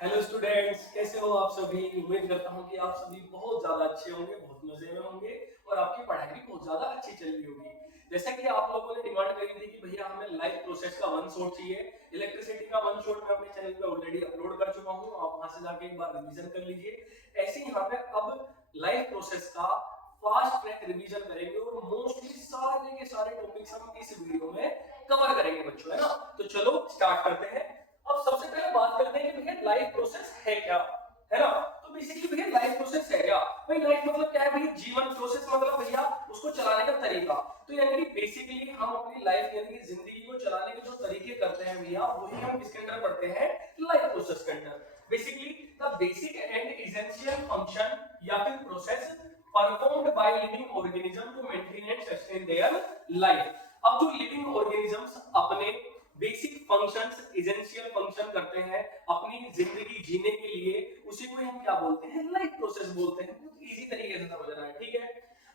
Hello students, कैसे हो आप सभी। उम्मीद करता हूँ कि आप सभी बहुत ज्यादा अच्छे होंगे, बहुत मजे में होंगे और आपकी पढ़ाई भी बहुत ज्यादा अच्छी चल रही होगी। जैसा कि आप लोगों ने डिमांड करी थी कि भैया हमें लाइफ प्रोसेस का वन शॉट चाहिए। इलेक्ट्रिसिटी का वन शॉट मैं अपने चैनल पे ऑलरेडी अपलोड कर चुका हूँ, आप वहां से जाके एक बार रिवीजन कर लीजिए। ऐसे ही यहाँ पे अब लाइफ प्रोसेस का फास्ट ट्रैक रिवीजन करेंगे और मोस्टली सारे के सारे टॉपिक्स हम इस वीडियो में कवर करेंगे बच्चों, है ना। तो चलो स्टार्ट करते हैं। अब सबसे पहले बात करते हैं कि भैया लाइफ प्रोसेस है क्या, है ना। तो बेसिकली भैया लाइफ प्रोसेस है क्या। भाई लाइफ मतलब क्या है भैया, जीवन। प्रोसेस मतलब भैया उसको चलाने का तरीका। तो यानी कि बेसिकली हम अपनी लाइफ यानी कि जिंदगी को चलाने के जो तरीके करते हैं भैया, वही हम किसके अंदर पढ़ते हैं, लाइफ प्रोसेस के अंदर। Basically the basic and essential function या फिर process performed by living organism to maintain and sustain their life. अब जो लिविंग ऑर्गेनिजम्स अपने बेसिक फंक्शंस, एसेंशियल फंक्शन करते हैं अपनी जिंदगी जीने के लिए, उसी को हम क्या बोलते हैं, लाइफ प्रोसेस बोलते हैं। बहुत इजी तरीके से समझना है, ठीक है।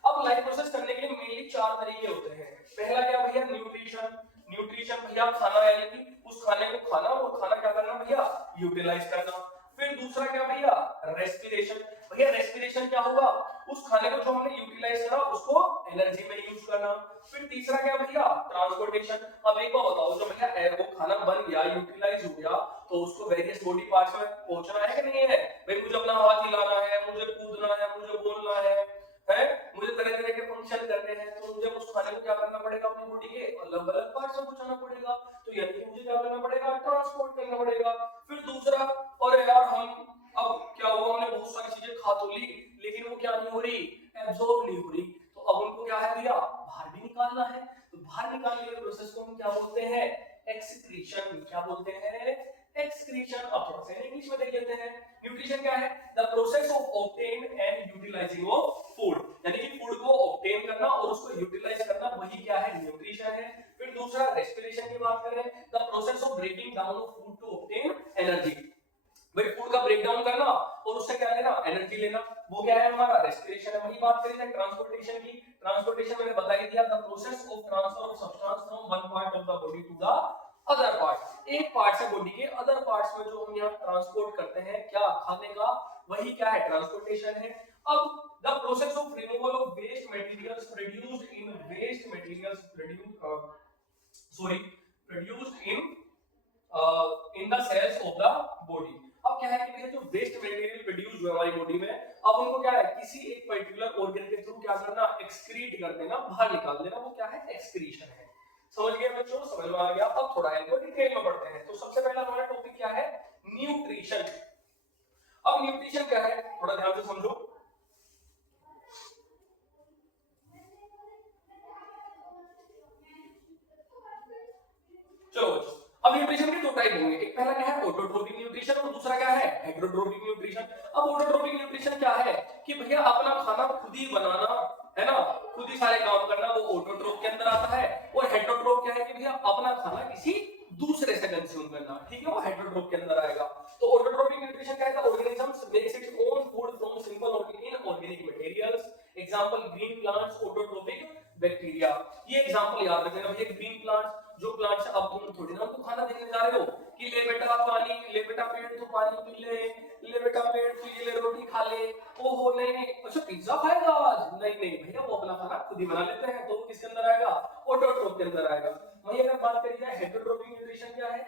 अब लाइफ प्रोसेस करने के लिए मेनली चार तरीके होते हैं। पहला क्या भैया, न्यूट्रिशन। न्यूट्रिशन भैया खाना, यानी कि उस खाने को खाना और खाना क्या करना भैया, यूटिलाइज करना। फिर दूसरा क्या भैया, रेस्पिरेशन। भैया रेस्पिरेशन क्या होगा, उस खाने को जो हमने यूटिलाइज करा उसको एनर्जी में यूज करना। फिर तीसरा क्या भैया, ट्रांसपोर्टेशन। अब एक बार बताओ, जो भैया वो खाना बन गया, यूटिलाइज हो गया, तो उसको वेरियस बॉडी पार्ट्स में पहुंचना है कि नहीं है। भाई मुझे अपना हाथ हिलाना है, मुझे कूदना है, मुझे बोलना है, मुझे तरह तरह के फंक्शन करने हैं, तो मुझे उस खाने को क्या करना पड़ेगा, अपनी बॉडी के अलग अलग पार्ट्स में पहुंचाना पड़ेगा। तो यानी कि मुझे क्या करना पड़ेगा, ट्रांसपोर्ट करना पड़ेगा। फिर दूसरा, और यार हम अब क्या हुआ, हमने बहुत सारी चीजें खा तो ली, लेकिन वो क्या नहीं हो रही, एब्जॉर्ब नहीं हो रही। तो अब उनको क्या है भैया, बाहर भी निकालना है। तो बाहर निकालने के प्रोसेस को हम क्या बोलते हैं, एक्सक्रीशन। क्या बोलते हैं, एक्सक्रीशन। अब थोड़ा सा इंग्लिश में देख लेते हैं। न्यूट्रिशन क्या है, the process of obtain and utilising of food, यानी कि फूड को ऑब्टेन करना और उसको यूटिलाइज करना, वही क्या है, न्यूट्रिशन है। फिर दूसरा रेस्पिरेशन की बात करें, the process of breaking down of food to obtain energy. भाई फूड का ब्रेक डाउन करना और उससे क्या लेना, एनर्जी लेना, वो क्या है हमारा, रेस्पिरेशन है। वही बात करी थी ट्रांसपोर्टेशन की। ट्रांसपोर्टेशन मैंने बता ही दिया, the process of transfer of substance from one part of the body to the other part. एक पार्ट से बॉडी के अदर पार्ट्स में जो हम यहाँ ट्रांसपोर्ट करते हैं क्या, खाने का, वही क्या है, ट्रांसपोर्टेशन है। अब the process of removal of waste materials produced in waste materials produced in the cells of the body. अब क्या है कि भैया जो वेस्ट मटेरियल प्रोड्यूस हुआ हमारी बॉडी में, अब उनको क्या है, किसी एक पर्टिकुलर ऑर्गन के थ्रू क्या करना, एक्सक्रीट कर देना, बाहर निकाल देना, वो क्या है, एक्सक्रीशन है। समझ गए बच्चों, समझ में आ गया। अब थोड़ा इनको डिटेल में पढ़ते हैं। तो सबसे पहला हमारा टॉपिक क्या है, न्यूट्रिशन। अब न्यूट्रिशन क्या है, थोड़ा ध्यान से समझो। चलो अब न्यूट्रिशन के दो टाइप होंगे, एक पहला क्या है, ऑटोट्रोपिक न्यूट्रिशन और दूसरा क्या है, हेटेरोट्रोपिक न्यूट्रिशन। अब ऑटोट्रोपिक न्यूट्रिशन क्या है कि भैया अपना खाना खुद ही बनाना, है ना, खुद ही सारे काम करना, वो ऑटोट्रोप के अंदर आता है। और हेटेरोट्रोप क्या है कि भैया अपना खाना किसी दूसरे से कंज्यूम करना, ठीक है, वो हेटेरोट्रोप के अंदर आएगा। तो ऑटोट्रोपिक न्यूट्रिशन क्या है, organisms makes it's own food from simple inorganic materials. Example green plants, autotrophic bacteria. ये एग्जांपल याद रखना भैया, ग्रीन प्लांट्स, जो प्लांट्स अब तुम थोड़ी ना उनको खाना देने जा रहे हो कि ले बेटा पानी, ले बेटा पेड़ तो पानी पी ले बेटा पेड़ तो ये ले रोटी खा ले। ओहो नहीं नहीं, अच्छा पिज्जा खाएगा आज, नहीं नहीं भैया वो अपना खाना खुद ही बना लेते हैं, तो वो किसके अंदर आएगा, ऑटोट्रोप के अंदर आएगा। वही अगर बात करी जाए हेटेरोट्रोपिक न्यूट्रिशन क्या है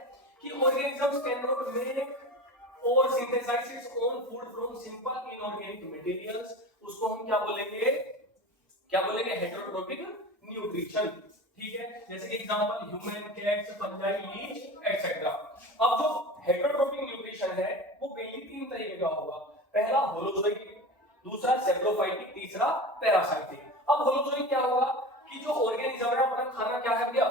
कि ऑर्गेनिजम्स कैन नॉट मेक और synthesise its own food from simple inorganic materials, उसको हम क्या बोलेंगे, क्या बोलेंगे, हेटेरोट्रोपिक न्यूट्रिशन, ठीक है। जैसे कि example human, cats, fungi, leech etcetera. अब जो हेटेरोट्रोपिक न्यूट्रिशन है वो पहली तीन तरीके का होगा। पहला होलोजोइक, दूसरा सेप्रोफाइटिक, तीसरा पैरासाइटिक। अब होलोजोइक क्या होगा कि जो ऑर्गेनिज्म है अपना खाना क्या है भैया,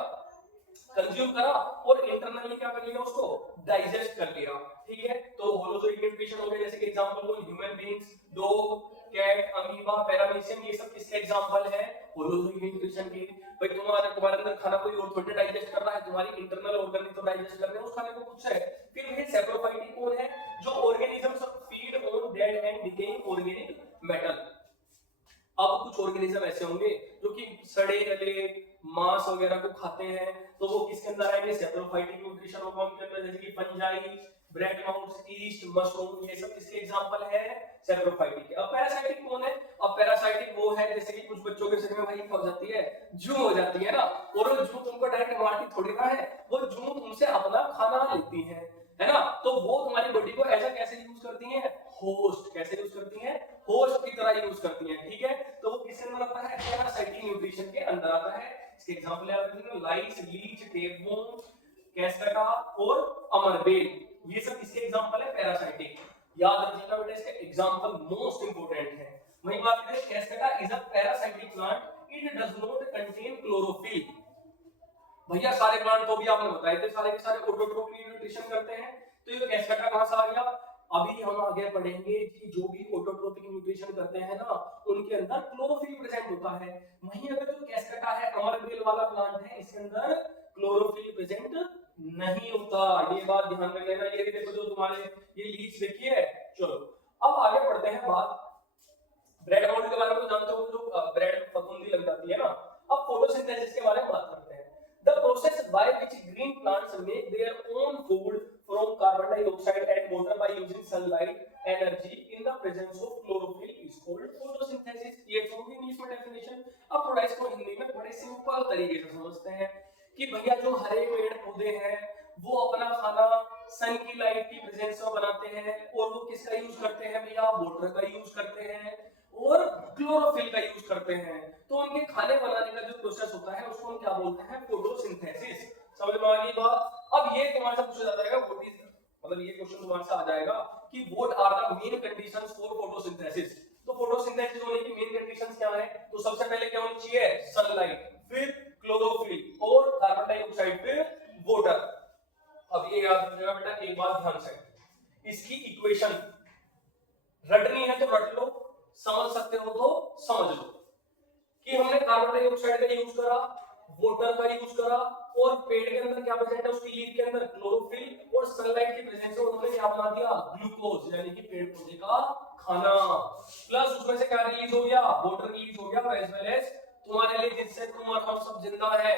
कंज्यूम करा और इंटरनली क्या कर लिया, उसको डाइजेस्ट कर लिया, ठीक है। तो होलोजोइक न्यूट्रिशन हो गया। जैसे कि एग्जांपल वो human beings, dog, cat, amoeba, paramecium, ये सब किसके एग्जांपल है, होलोजोइक न्यूट्रिशन के। भाई तुम्हारे अंदर खाना कोई और थोड़ी डाइजेस्ट कर रहा है, तुम्हारी इंटरनल ऑर्गन तो डाइजेस्ट कर रहे हैं उस खाने को खुद से। फिर ये सेप्रोफाइटिक कौन है, जो organisms feed on dead and decaying organic matter. अब कुछ ऑर्गेनिज्म ऐसे होंगे जो कि सड़े गले मांस वगैरह को खाते हैं, तो वो किसके अंदर आएंगे, सेप्रोफाइटिक न्यूट्रिशन होगा उनके अंदर। जैसे कि fungi, bread mouse, east, mushroom, ये सब किसके एग्जांपल है? सैप्रोफाइटिक के। अब पैरासाइटिक कौन है? अब पैरासाइटिक वो है जैसे कि कुछ बच्चों के शरीर में भाई क्या हो जाती है, जू हो जाती है ना, और वो जू तुमको डायरेक्ट मारती थोड़ी ना है, वो जू तुमसे अपना खाना लेती है ना, तो वो तुम्हारी बॉडी को ऐसा कैसे यूज करती है? होस्ट। कैसे यूज करती है? होस्ट की तरह यूज करती है, ठीक है। तो वो किसके अंदर आता है? पैरासाइटिक न्यूट्रिशन के अंदर आता है। इसके एग्जांपल है लाइस, लीच, टेपवर्म, कैस्केटा और अमरबेल, ये सब किसके एग्जांपल है? पैरासाइटिक। याद रखिएगा बेटा, इसके एग्जांपल मोस्ट इंपोर्टेंट है। वही बात करें, Cuscuta is a parasitic plant, it does not contain chlorophyll. भैया सारे प्लांट तो भी आपने बताए थे, सारे के सारे ऑटोट्रोफिक न्यूट्रिशन करते हैं, तो ये कैस्केटा कहां से आ गया? अभी हम आगे पढ़ेंगे कि जो भी ऑटोट्रोफिक न्यूट्रिशन करते हैं ना, उनके अंदर क्लोरोफिल प्रेजेंट होता है। वहीं अगर जो कैस्केटा है, अमरबेल वाला प्लांट है, इसके अंदर क्लोरोफिल प्रेजेंट नहीं होता। ये बात ध्यान में लेना। ये देखो जो तुम्हारे ये लीव्स देखी है। चलो अब आगे बढ़ते हैं। बात ब्रेड माउल्ट के बारे में तो जानते हो, जो ब्रेड फफूंदी लग जाती है ना। अब फोटोसिंथेसिस के बारे में बात करते हैं। The process by which green plants make their own food from carbon dioxide and water by using sunlight energy in the presence of chlorophyll is called photosynthesis। ये तो होगी इंग्लिश में डेफिनेशन। अब थोड़ा इसको हिंदी में बड़े सिंपल तरीके से समझते हैं कि भैया जो हरे पेड़ पौधे हैं वो अपना खाना सन की लाइट की प्रेजेंस में बनाते हैं, और वो किसका यूज करते हैं भैया? वाटर का यूज करते हैं और क्लोरोफिल का यूज करते हैं। तो उनके खाने बनाने का जो प्रोसेस होता है उसको हम क्या बोलते हैं? फोटोसिंथेसिस। समझ में आ गई बात? अब ये तुम्हारे से पूछा जाता है, व्हाट इज, मतलब ये क्वेश्चन तुम्हारे से आ जाएगा कि what are the main conditions for photosynthesis. तो फोटोसिंथेसिस होने की मेन कंडीशंस क्या है? तो सबसे पहले क्या होनी चाहिए? सनलाइट, फिर क्लोरोफिल और कार्बन डाइऑक्साइड, फिर वाटर। अब ये याद रखिएगा बेटा, एक बात ध्यान से, इसकी इक्वेशन रटनी है तो रट लो, समझ सकते हो तो समझ लो कि हमने कार्बन डाइऑक्साइड का यूज करा, वाटर का यूज करा, और पेड़ के अंदर क्या प्रेजेंट है? उसकी लीफ के अंदर क्लोरोफिल, और सनलाइट की प्रेजेंस में उन्होंने क्या बना दिया? ग्लूकोज, यानी कि पेड़ पौधे का खाना। प्लस उसमें से क्या रिलीज हो गया? वाटर रिलीज हो गया, एज वेल एज तुम्हारे लिए जिससे तुम और हम सब जिंदा है,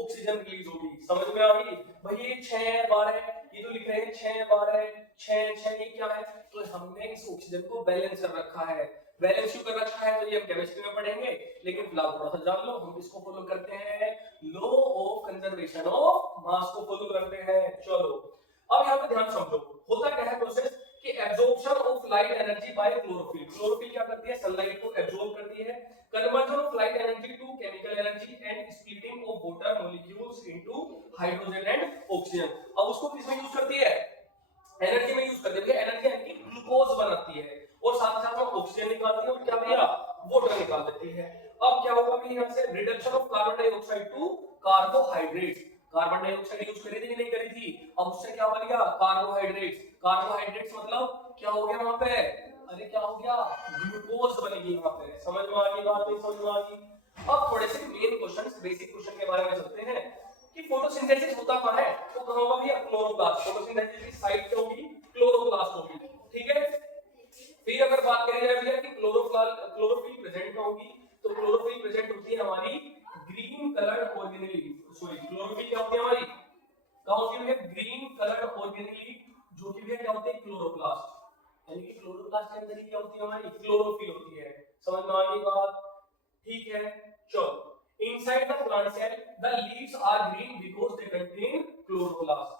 ऑक्सीजन रिलीज होगी। समझ में आ गई भाई? ये 6 बार है, ये तो लिख रहे हैं 6 बार है, 6 ये क्या है? तो हमने इस ऑक्सीजन को बैलेंस कर रखा है। बैलेंस क्यों कर रखा है तो ये हम केमिस्ट्री में पढ़ेंगे, लेकिन फिलहाल थोड़ा सा जान लो। हम इसको फॉलो करते हैं, law of conservation of mass को फॉलो करते हैं। चलो अब यहाँ पे ध्यान समझो, होता क्या है प्रोसेस कि absorption of light energy by chlorophyll. Chlorophyll क्या करती है? सनलाइट को एब्जॉर्ब करती है। Conversion of light energy to chemical energy and splitting of water molecules into hydrogen and oxygen. अब उसको किसमें यूज करती है? एनर्जी में यूज करती है। एनर्जी यानी कि ग्लूकोज बनाती है, और साथ ही साथ में ऑक्सीजन निकालती है, और क्या भैया? वाटर निकाल देती है। अब क्या होगा भैया? यहाँ से reduction of carbon dioxide to carbohydrates. Carbon dioxide use करी थी कि नहीं करी थी? अब उससे क्या बन गया? कार्बोहाइड्रेट्स। कार्बोहाइड्रेट्स मतलब क्या हो गया वहां पे? अरे क्या हो गया? ग्लूकोज बनेगी वहां पे। समझ में आ गई बात? नहीं समझ में आ गई? अब थोड़े से मेन क्वेश्चंस, बेसिक क्वेश्चन के बारे में चलते हैं कि फोटोसिंथेसिस होता कहां है? तो कहां होगा भैया? क्लोरोप्लास्ट। फोटोसिंथेसिस की साइट क्या होगी? क्लोरोप्लास्ट होगी, ठीक है। फिर अगर बात करें जाए भैया कि क्लोरोफिल प्रेजेंट कहां होगी, तो क्लोरोफिल प्रेजेंट होती है हमारी green coloured organelle. Sorry, chlorophyll क्या होती है हमारी? कहां होती है? ग्रीन कलर्ड ऑर्गेनेली, जो कि भैया क्या होती है? क्लोरोप्लास्ट। यानी कि क्लोरोप्लास्ट के अंदर ही क्या होती है हमारी? क्लोरोफिल होती है। समझ में आ गई बात? ठीक है। चलो, inside the plant cell the leaves are green because they contain chloroplast।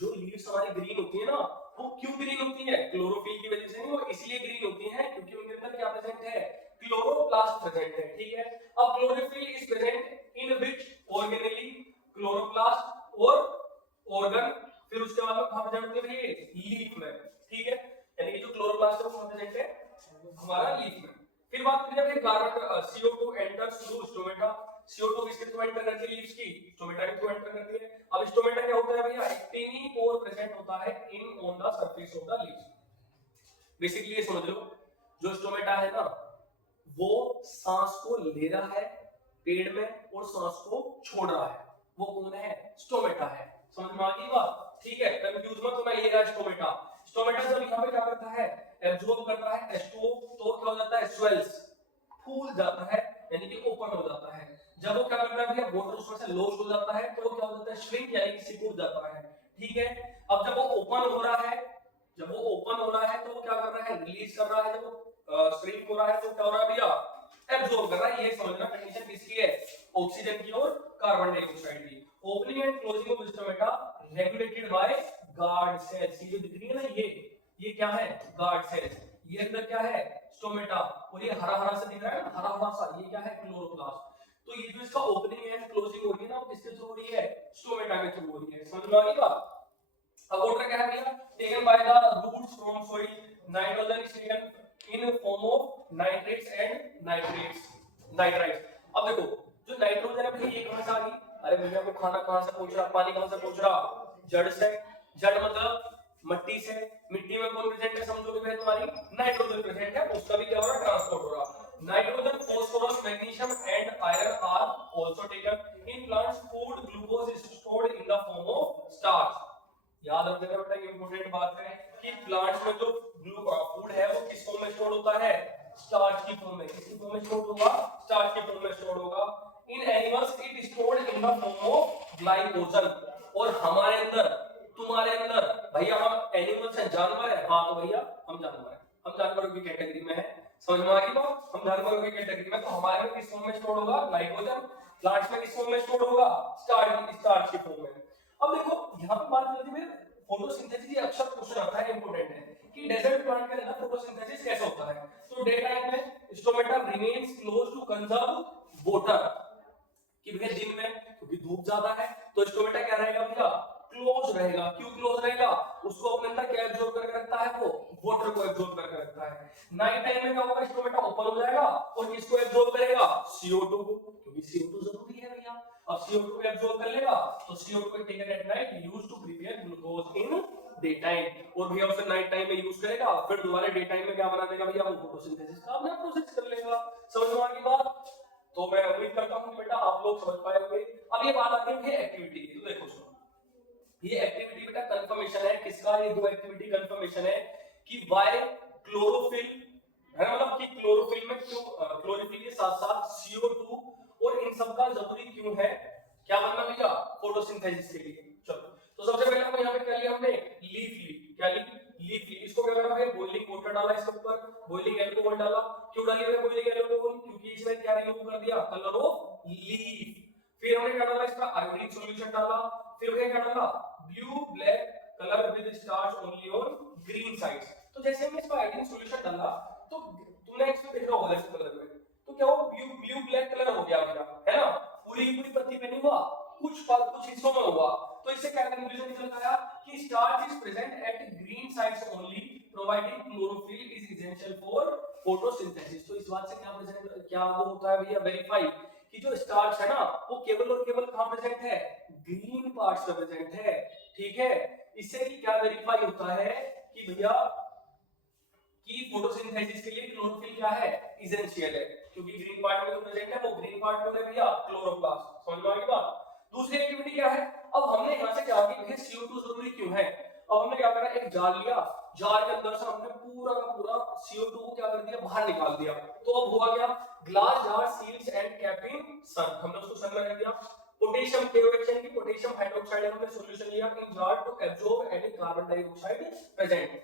जो लीव्स हमारी ग्रीन होती है ना, वो क्यों ग्रीन होती है? क्लोरोफिल की वजह से नहीं, वो इसलिए ग्रीन होती है क्योंकि उनके अंदर क्या प्रेजेंट है? क्लोरोप्लास्ट प्रेजेंट है, ठीक है। अब chlorophyll is present in which organelle? Chloroplast और ऑर्गन। फिर उसके बाद कहां प्रेजेंट होते हैं? लीफ में, ठीक है। यानी कि जो क्लोरोप्लास्ट है वो प्रेजेंट है हमारा लीफ में। फिर बात करें फिर carbon CO2 enters through stomata. CO2 किसके थ्रू एंटर करती है? लीव्स की। स्टोमेटा के थ्रू एंटर करती है। अब स्टोमेटा क्या होता है भैया? एक टिनी पोर प्रेजेंट होता है in on the surface of the leaves. Basically ये समझ लो, जो स्टोमेटा है ना, वो सांस को ले रहा है पेड़ में और सांस को छोड़ रहा है, वो कौन है? स्टोमेटा है। समझ में आ गई बात? ठीक है, कंफ्यूज मत होना, ये रहा स्टोमेटा। स्टोमेटा जब यहाँ पे क्या करता है? एब्जॉर्ब करता है H2O, तो क्या हो जाता है? स्वेल्स, फूल जाता है, यानी कि ओपन हो जाता है। जब वो क्या करता है भैया? वाटर उसमें से लॉस्ट हो जाता है, तो वो क्या हो जाता है? श्रिंक, यानी कि सिकुड़ जाता है, ठीक है। अब जब वो ओपन हो रहा है इंक्रीज कर रहा है, जब श्रिंक हो रहा है तो क्या हो रहा है भैया, एब्जॉर्ब कर रहा है। ये समझना कंडीशन किसकी है, ऑक्सीजन की और कार्बन डाइऑक्साइड की। Opening and closing of stomata regulated by guard cells. ये जो दिख रही है ना, ये क्या है, गार्ड सेल्स। ये अंदर क्या है, स्टोमेटा, और ये हरा हरा सा दिख रहा है ना, हरा हरा सा, ये क्या है, क्लोरोप्लास्ट। तो ये जो इसका ओपनिंग एंड क्लोजिंग हो रही है ना, वो किसके थ्रू हो रही है, स्टोमेटा के थ्रू हो रही है। समझ में आ गई बात। अब वाटर क्या है भैया, taken by the roots from soil, nitrogen is taken in form of nitrates and nitrites. अब देखो जो नाइट्रोजन है भैया, ये कहां से आ गई, अरे भैया को खाना कहां से पहुंच रहा, पानी कहां से पहुंच रहा, जड़ से। जड़ मतलब मिट्टी से। मिट्टी में कौन प्रेजेंट है, समझोगे भैया तुम्हारी, नाइट्रोजन प्रेजेंट है, उसका भी क्या हो रहा है, ट्रांसपोर्ट हो रहा। Nitrogen, phosphorus, magnesium and iron are also taken in plants food. Glucose is stored in the form of starch. याद रखना बेटा, ये इंपॉर्टेंट बात है कि प्लांट्स में जो फूड है वो किस फॉर्म में स्टोर होता है, स्टार्च की फॉर्म में। किसकी फॉर्म में स्टोर होगा, स्टार्च की फॉर्म में स्टोर होगा। In animals it stored in the form of glycogen. और हमारे अंदर, तुम्हारे अंदर भैया, हम एनिमल्स हैं, जानवर है, हाँ तो भैया हम जानवर हैं, हम जानवरों की कैटेगरी में है। समझ में आ गई बात, हम जानवरों की कैटेगरी में। तो हमारे में किस फॉर्म में स्टोर होगा, ग्लाइकोजन। प्लांट्स में किस फॉर्म में स्टोर होगा, स्टार्च की फॉर्म में। अब देखो यहाँ पे बात करते हैं फोटोसिंथेसिस, ये अक्सर क्वेश्चन आता है, इंपॉर्टेंट है कि डेजर्ट प्लांट के अंदर फोटोसिंथेसिस कैसे होता है। तो डे टाइम में stomata remains close to conserve water, कि भैया दिन में क्योंकि धूप ज्यादा है तो स्टोमेटा क्या रहेगा भैया, क्लोज रहेगा। क्यों क्लोज रहेगा, उसको अपने अंदर क्या एब्जॉर्ब करके रखता है, वो वाटर को एब्जॉर्ब करके रखता है। नाइट टाइम में क्या होगा, स्टोमेटा ओपन हो जाएगा और किसको एब्जॉर्ब करेगा, CO2 को, क्योंकि CO2 जरूरी है भैया। अब CO2 को एब्जॉर्ब कर लेगा तो CO2 को taken at night, used to prepare glucose in day time. और भैया उसे नाइट टाइम में यूज करेगा, फिर दोबारा डे टाइम में क्या बना देगा भैया, वो फोटोसिंथेसिस का अपना प्रोसेस कर लेगा। समझ में आ गई बात। तो मैं उम्मीद करता हूं कि बेटा आप लोग समझ पाए होंगे। अब ये बात आती है एक्टिविटी की। तो देखो सुनो, ये एक्टिविटी बेटा कंफर्मेशन है किसका, ये दो एक्टिविटी कंफर्मेशन है कि वाई क्लोरोफिल है ना, मतलब कि क्लोरोफिल में क्यों, क्लोरोफिल के साथ साथ CO2 और इन सब का जरूरी क्यों है, क्या बनना भैया, फोटोसिंथेसिस के लिए। चलो तो सबसे पहले हम यहाँ पे क्या लिया हमने, लीफ ली। क्या ली, लीफ ली। इसको क्या करना है, बॉइलिंग वाटर डाला इसके ऊपर, बॉइलिंग अल्कोहल डाला। क्यों डाली है बॉइलिंग अल्कोहल, क्योंकि इसमें क्या रिमूव कर दिया, कलर ऑफ लीफ। फिर हमने क्या डाला, इसका आयोडीन सॉल्यूशन डाला। फिर हमने क्या डाला, blue black colour with starch only on green sides. तो जैसे हमने इसका आयोडीन सॉल्यूशन डाला तो तुमने इसमें देखा होगा इस कलर में, तो क्या वो ब्लू ब्लैक कलर हो गया मेरा, है ना। पूरी पूरी पत्ती पे नहीं हुआ, कुछ हिस्सों में हुआ। तो इससे क्या कंक्लूजन निकल आया कि starch is present at green sides only, providing chlorophyll is essential for photosynthesis. तो इस बात से क्या वो होता है भैया, वेरीफाई कि जो स्टार्च है ना वो केवल और केवल कहां प्रेजेंट है, ग्रीन पार्ट्स में प्रेजेंट है। ठीक है, इससे क्या वेरीफाई होता है कि भैया कि फोटोसिंथेसिस के लिए क्लोरोफिल क्या है, एसेंशियल है। क्योंकि ग्रीन पार्ट में तो प्रेजेंट है, वो ग्रीन पार्ट में है भैया, क्लोरोप्लास्ट। समझ में आ गई बात। दूसरी एक्टिविटी क्या है, अब हमने यहां से क्या किया, CO2 जरूरी क्यों है। अब हमने क्या करा, एक जार लिया, जार के अंदर से हमने पूरा का पूरा CO2 को क्या कर दिया, बाहर निकाल दिया। तो अब हुआ क्या, glass jar seals and cap in sun, हमने उसको सन में रख दिया। पोटेशियम क्लोराइड की पोटेशियम हाइड्रोक्साइड हमने सॉल्यूशन लिया in jar to absorb any carbon dioxide present.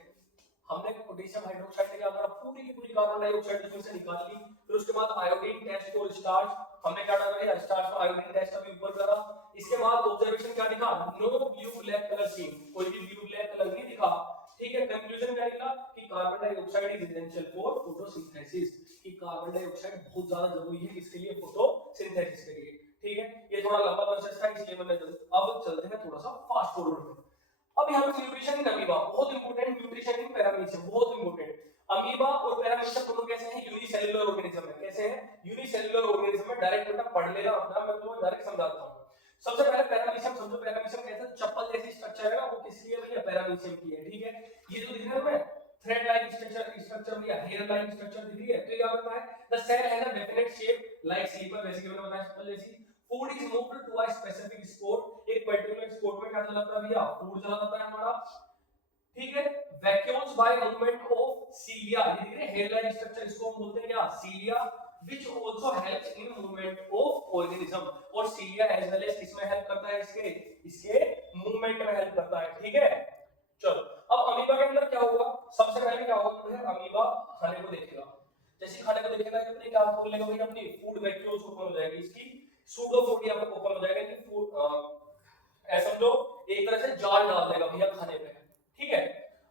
हमने पोटेशियम हाइड्रोक्साइड क्या करा, पूरी की पूरी कार्बन डाइऑक्साइड इसमें से निकाल ली। फिर उसके बाद आयोडीन टेस्ट फॉर स्टार्च, हमने क्या डाला, स्टार्च में आयोडीन टेस्ट अभी ऊपर करा। इसके बाद ऑब्जर्वेशन क्या दिखा, no blue black colour seen, कोई भी ब्लू ब्लैक कलर नहीं दिखा। ठीक है, कंक्लूजन क्या निकला कि carbon dioxide is essential for photosynthesis, कि कार्बन डाइऑक्साइड बहुत ज्यादा जरूरी है किसके लिए, फोटोसिंथेसिस के लिए। ठीक है, ये थोड़ा लंबा प्रोसेस था इसलिए मैंने, अब चलते हैं थोड़ा सा फास्ट फॉरवर्ड में। अब यहाँ पे न्यूट्रिशन इन अमीबा, बहुत इंपॉर्टेंट, न्यूट्रिशन इन पैरामीशियम, बहुत इंपॉर्टेंट। अमीबा और पैरामीशियम दोनों कैसे हैं, यूनिसेल्युलर ऑर्गेनिज्म है। कैसे हैं, यूनिसेल्युलर ऑर्गेनिज्म में। डायरेक्ट बेटा पढ़ लेना अपना, मैं तुम्हें डायरेक्ट समझाता हूं। सबसे पहले पैरामीशियम समझो, पैरामीशियम कैसे, चप्पल जैसी स्ट्रक्चर है ना, वो किसकी है भैया, पैरामीशियम की है। ठीक है, ये जो दिख रहा है थ्रेड लाइक स्ट्रक्चर या हेयर लाइक स्ट्रक्चर दिख रही है, तो ये क्या करता है, the cell has a definite shape like slipper, वैसे कि मैंने बताया चप्पल जैसी। Food is moved to a specific spot, एक पर्टिकुलर स्पॉट में क्या चला जाता है भैया, फूड चला जाता है हमारा। ठीक है, vacuums by movement of cilia, ये देख रहे हैं हेयर लाइक स्ट्रक्चर, इसको हम बोलते हैं क्या, सीलिया, which also helps in movement of organism। और सीलिया एज वेल एज किसमें हेल्प करता है, इसके मूवमेंट में हेल्प करता है। ठीक है, चलो अब अमीबा के अंदर क्या होगा, सबसे पहले क्या होगा, अमीबा खाने को देखेगा, जैसे खाने को देखेगा ये अपने क्या खोल लेगा भाई, अपनी फूड वैक्यूल्स ओपन हो जाएगी, इसकी सूडोपोडिया ओपन हो जाएगा कि फूड ऐसा समझो एक तरह से जाल डाल देगा भैया खाने पे, ठीक है।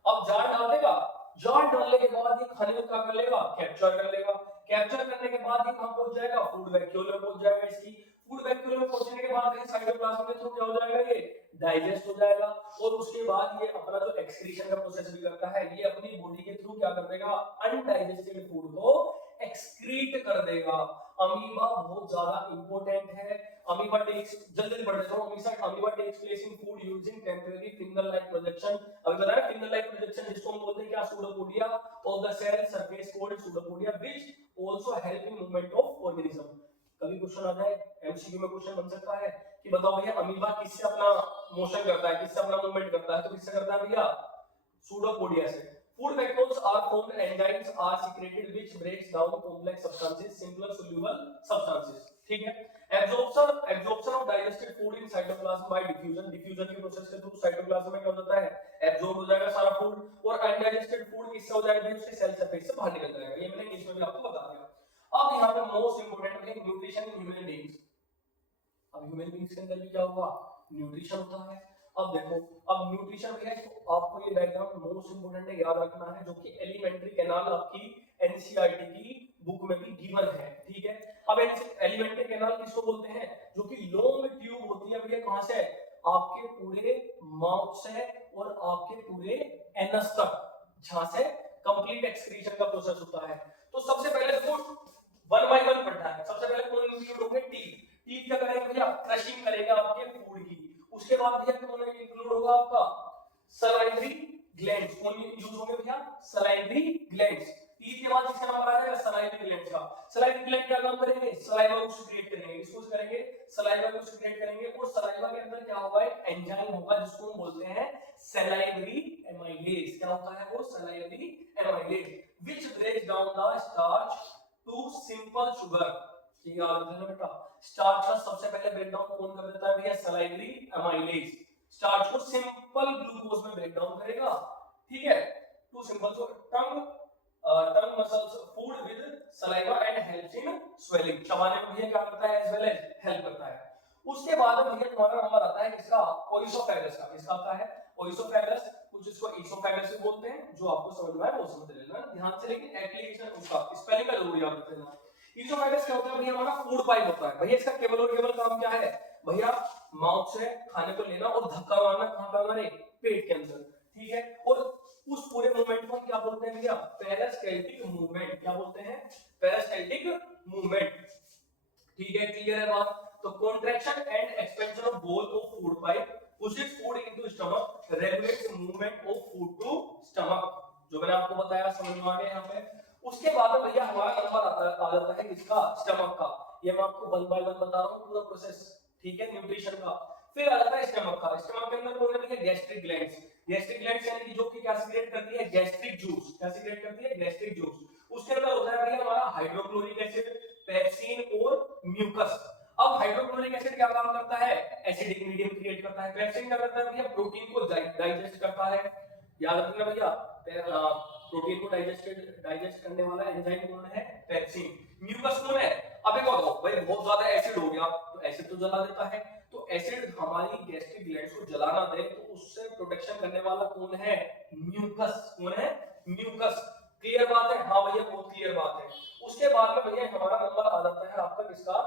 अब जाल डाल देगा, जाल डालने के बाद ये खाने को क्या कर लेगा, कैप्चर कर लेगा, कैप्चर करने के बाद ये कहां पहुंच जाएगा, फूड वैक्यूल में पहुंच जाएगा, इसकी फूड वैक्यूल में पहुंचने के बाद साइटोप्लाज्म के थ्रू क्या हो जाएगा, ये डाइजेस्ट हो जाएगा, और उसके बाद ये अपना जो एक्सक्रीशन का प्रोसेस भी करता है, ये अपनी बॉडी के थ्रू क्या कर देगा, अनडाइजेस्टेड फूड को एक्सक्रीट कर देगा। अमीबा बहुत ज्यादा इंपॉर्टेंट है। अमीबा टेक्स, जल्दी बढ़ जाता हूं, amoeba takes place in food using temporary finger like projection. अभी बताया फिंगर लाइक प्रोजेक्शन जिसको हम बोलते हैं क्या, pseudopodia of the cell surface called pseudopodia which also help in movement of organism. कभी क्वेश्चन आता है एमसीक्यू में, क्वेश्चन बन सकता है कि बताओ भैया अमीबा किससे अपना मोशन करता है, किससे अपना मूवमेंट करता है, तो किससे करता है भैया, सूडोपोडिया से। Food vacuoles are formed, enzymes are secreted which breaks down complex substances, simpler soluble substances, ठीक है। Absorption of digested food in cytoplasm by diffusion, diffusion के प्रोसेस के थ्रू साइटोप्लाज्म में क्या हो जाता है, एब्जॉर्ब हो जाएगा सारा फूड, और अनडाइजेस्टेड फूड किससे हो जाएगा, उसके सेल सरफेस से बाहर निकल जाएगा, ये मैंने इंग्लिश में भी आपको बता दिया। अब यहाँ पे मोस्ट इंपोर्टेंट है न्यूट्रिशन इन ह्यूमन बीइंग्स। अब ह्यूमन बीइंग्स के अंदर भी क्या होगा, न्यूट्रिशन होता है। अब देखो, अब न्यूट्रिशन है तो आपको ये डायग्राम मोस्ट इंपोर्टेंट है, याद रखना है, जो कि एलिमेंट्री कैनाल आपकी एनसीईआरटी की बुक में भी गिवन है, ठीक है। अब एलिमेंट्री कैनाल किसको बोलते हैं, जो कि लॉन्ग ट्यूब होती है भैया, कहां से, आपके पूरे माउथ से और आपके पूरे एनस तक, जहां से कंप्लीट एक्सक्रीशन का प्रोसेस होता है। तो सबसे पहले फूड 1 बाय 1 पढ़ना है। सबसे पहले कौन इंक्लूड होंगे, टीथ। टीथ क्या करेंगे भैया, क्रशिंग करेंगे आपके फूड की। उसके बाद भैया कौन इंक्लूड होगा आपका, सलाइवरी ग्लैंड्स। कौन यूज होंगे भैया, सलाइवरी ग्लैंड्स। टीथ के बाद इसका नाम आ जाएगा सलाइवरी ग्लैंड्स का। सलाइवरी ग्लैंड क्या काम करेंगे, सलाइवा को सिक्रेट करेंगे। इसको करेंगे, सलाइवा को सिक्रेट करेंगे, और सलाइवा के अंदर क्या होगा, एक एंजाइम होगा जिसको हम बोलते हैं सलाइवरी एमाइलेज। क्या होता है वो, salivary amylase, which breaks down the starch to simple sugar. ठीक है, याद रखना बेटा, स्टार्च का सबसे पहले ब्रेकडाउन कौन कर देता है भैया, सलाइवरी एमाइलेज। स्टार्च को सिंपल ग्लूकोज में ब्रेक डाउन करेगा, ठीक है, to simple. So tongue muscles food with saliva and helps in swallowing. चबाने में भैया क्या करता है, एज वेल एज हेल्प करता है। उसके बाद भैया तुम्हारा नंबर आता है किसका, ओइसोफेगस का। किसका आता है, ओइसोफेगस। कुछ इसको इसोफेगस भी बोलते हैं, जो आपको समझ में आए वो समझ लेना ध्यान से, लेकिन एप्लीकेशन उसका स्पेलिंग का जरूर याद रखना। इसोफेगस क्या होता है भैया, हमारा फूड पाइप होता है भैया। इसका केवल और केवल काम क्या है भैया, माउथ से खाने को लेना और धक्का मारना, कहां पे, हमारे पेट के अंदर, ठीक है। और उस पूरे मूवमेंट को क्या बोलते हैं भैया, पेरिस्टाल्टिक मूवमेंट। क्या बोलते हैं, पेरिस्टाल्टिक मूवमेंट, ठीक है, क्लियर है बात। तो contraction and expansion of bowl of food pipe pushes food into stomach, regulates the movement of food to stomach, जो मैंने आपको बताया, समझ में आ गया यहाँ पे। उसके बाद में भैया हमारा नंबर आ जाता है किसका, स्टमक का। ये मैं आपको 1 बाय 1 बता रहा हूँ पूरा प्रोसेस, ठीक है, न्यूट्रिशन का। फिर आ जाता है स्टमक का। स्टमक के अंदर कौन है, गैस्ट्रिक ग्लैंड्स। गैस्ट्रिक ग्लैंड्स यानी कि जो कि क्या सीक्रेट करती है, गैस्ट्रिक जूस। क्या सीक्रेट करती है, गैस्ट्रिक जूस। उसके अंदर होता है भैया हमारा हाइड्रोक्लोरिक एसिड, पेप्सिन और म्यूकस। अब हाइड्रोक्लोरिक एसिड क्या काम करता है, एसिडिक मीडियम क्रिएट करता है। पेप्सिन क्या करता है भैया, प्रोटीन को डाइजेस्ट करता है। याद रखना भैया, प्रोटीन को डाइजेस्ट करने वाला एंजाइम कौन है, पेप्सिन। म्यूकस कौन है, अब एक बताओ भाई, बहुत ज्यादा एसिड हो गया तो एसिड तो जला देता है, तो एसिड हमारी गैस्ट्रिक ग्लैंड्स को जला ना दे, तो उससे प्रोटेक्शन करने वाला कौन है, म्यूकस। कौन है, म्यूकस। क्लियर बात है, हाँ भैया बहुत क्लियर बात है। उसके बाद में भैया हमारा नंबर आ जाता है आपका किसका,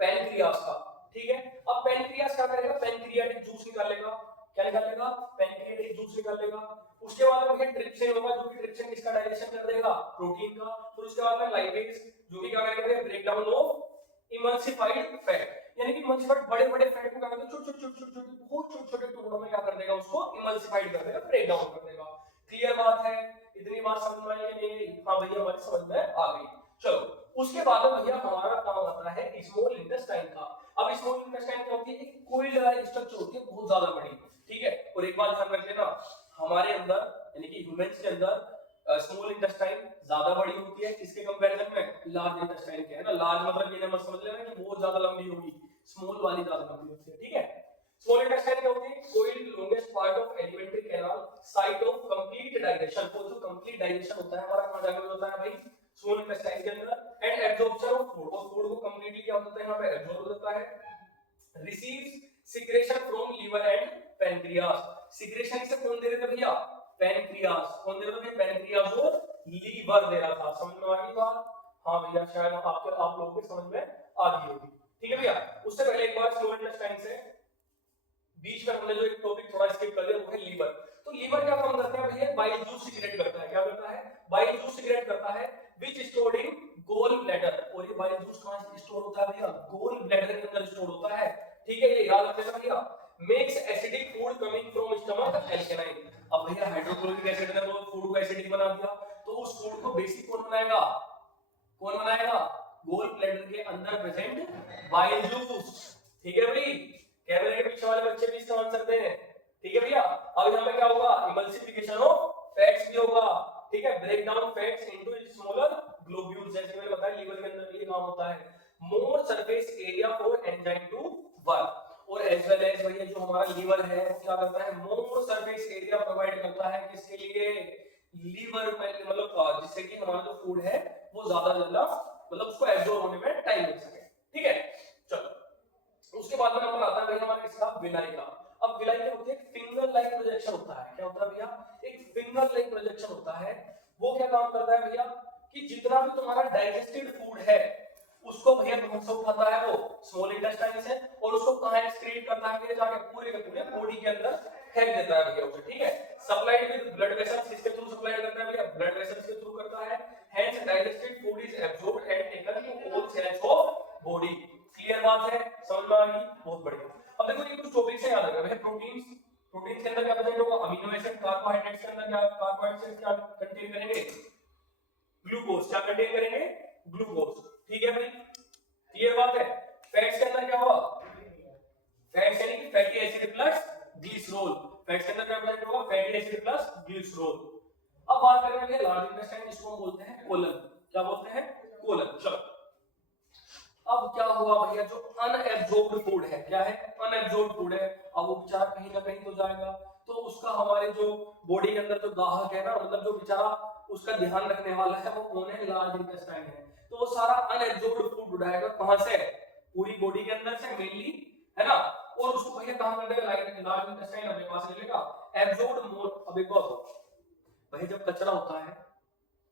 पैनक्रियास का, ठीक है। अब पैनक्रियास क्या करेगा, पैनक्रियाटिक जूस निकालेगा। क्या निकालेगा, पैनक्रियाटिक जूस निकालेगा। उसके बाद में ट्रिप्सिन होगा, जो कि ट्रिप्सिन किसका डाइजेशन कर देगा, प्रोटीन का। फिर उसके बाद में लाइपेज, जो कि क्या करेगा, break down of emulsified fat, यानी कि इमल्सिफाइड बड़े बड़े फैट को क्या करता है, छोटे-छोटे बहुत छोटे-छोटे टुकड़ों में क्या कर देगा, उसको इमल्सिफाइड कर देगा, ब्रेक डाउन कर देगा। क्लियर बात है, इतनी बात समझ में आई कि नहीं? हां भैया हमारी समझ में आ गई। चलो उसके बाद में भैया हमारा काम आता है स्मॉल इंटेस्टाइन का। अब स्मॉल इंटेस्टाइन क्या होती है, एक कोइल्ड लाइक स्ट्रक्चर होती है, बहुत ज्यादा बड़ी, ठीक है। और एक बात ध्यान रख लेना, हमारे अंदर यानी कि ह्यूमंस के अंदर स्मॉल इंटेस्टाइन ज्यादा बड़ी होती है, किसके कंपैरिजन में, लार्ज इंटेस्टाइन के, है ना। लार्ज मतलब ये मत समझ लेना कि बहुत ज्यादा लंबी होगी, स्मॉल वाली ज्यादा लंबी होती है, ठीक है। स्मॉल इंटेस्टाइन क्या होती है, coiled longest part of alimentary canal, site of complete digestion, वो जो कंप्लीट डाइजेशन होता है हमारा कहां जाकर होता है भाई, स्मॉल इंटेस्टाइन के अंदर। एंड एब्जॉर्प्शन ऑफ फूड, और फूड को कंप्लीटली क्या होता है यहाँ पे एब्जॉर्ब होता है। Receives secretion from liver and pancreas, secretion से कौन दे रहे थे भैया, पैनक्रियास। कौन दे रहे थे, पैनक्रियास और लीवर दे रहा था। समझ में आ गई बात? हाँ भैया शायद आप लोगों के समझ में आ गई होगी। ठीक है भैया, उससे पहले एक बार स्मॉल इंटेस्टाइन से बीच में हमने जो एक टॉपिक थोड़ा स्किप कर दिया वो है लीवर। तो लीवर क्या काम करता है भैया, बाइल जूस सीक्रेट करता है। क्या करता है, बाइल जूस सीक्रेट करता है, which stored in gall bladder. और ये बाइल जूस कहां स्टोर होता है भैया, गोल ब्लैडर के अंदर स्टोर होता है। ठीक है, ये याद रखना भैया। Makes acidic food coming from stomach alkaline. अब भैया हाइड्रोक्लोरिक एसिड ने तो फूड को एसिडिक बना दिया, तो उस फूड को बेसिक कौन बनाएगा, कौन बनाएगा, गोल ब्लैडर के अंदर प्रेजेंट बाइल जूस। ठीक है भाई, कैमरे के पीछे वाले बच्चे भी इसका आंसर दें। ठीक है भैया, अब यहां पे क्या होगा, इमल्सिफिकेशन ऑफ फैट्स भी होगा। ठीक है, break down fats into smaller globules, जैसे मैंने बताया लीवर के अंदर ये काम होता है। More surface area for enzyme to work, और एज वेल एज भैया जो हमारा लीवर है वो क्या करता है, मोर सरफेस एरिया प्रोवाइड करता है किसके लिए, लीवर में, मतलब जिससे कि हमारा जो फूड है वो ज्यादा मतलब उसको एब्जॉर्ब होने में टाइम लग सके। ठीक है, चलो उसके बाद में नंबर आता है भैया हमारा इसका विलाई का। अब विलाई क्या होती है, फिंगर लाइक प्रोजेक्शन होता है। क्या होता है भैया, एक फिंगर लाइक प्रोजेक्शन होता है। वो क्या काम करता है भैया, कि जितना भी तुम्हारा डाइजेस्टेड फूड है उसको भैया कौन सा उठाता है, वो स्मॉल इंटेस्टाइन से, और उसको कहां एक्सक्रीट करता है भैया, जाके पूरे के पूरे बॉडी के अंदर फेंक देता है भैया उसे। ठीक है, सप्लाइड विद ब्लड वेसल्स, इसके थ्रू सप्लाई करता है भैया, ब्लड वेसल्स के थ्रू करता है। Hence digested food is absorbed and taken to all cells of body. Clear बात है, समझ में आ गई, बहुत बढ़िया। अब देखो ये कुछ टॉपिक्स है याद रखना भैया। प्रोटीन्स, प्रोटीन्स के अंदर क्या प्रेजेंट होगा, अमीनो एसिड। कार्बोहाइड्रेट्स के अंदर क्या, कार्बोहाइड्रेट्स क्या कंटेन करेंगे, ग्लूकोज। क्या कंटेन करेंगे, ग्लूकोज। ठीक है भाई, क्लियर बात है। फैट्स के अंदर क्या होगा, फैट्स यानी कि fatty acid plus glycerol. Fats के अंदर क्या प्रेजेंट होगा, फैटी एसिड प्लस ग्लिसरॉल। अब बात करेंगे लार्ज इंटेस्टाइन, जिसको हम बोलते हैं कोलन। क्या बोलते हैं, कोलन। चलो अब क्या हुआ भैया, जो अनएब्जॉर्ब्ड फूड है, क्या है, अनएब्जॉर्ब्ड फूड है। अब वो बेचारा कहीं ना कहीं तो जाएगा, तो उसका हमारे जो बॉडी के अंदर जो गाहक है ना, मतलब जो बेचारा उसका ध्यान रखने वाला है, वो कौन है, लार्ज इंटेस्टाइन है। तो वो सारा अनएब्जॉर्ब्ड फूड उठाएगा कहां से, पूरी बॉडी के अंदर से मेनली, है ना। और उसको भैया कहां कर देगा, लार्ज इंटेस्टाइन अपने पास ले लेगा, एब्जॉर्ब्ड मोर। अब एक बात भाई, जब कचरा होता है,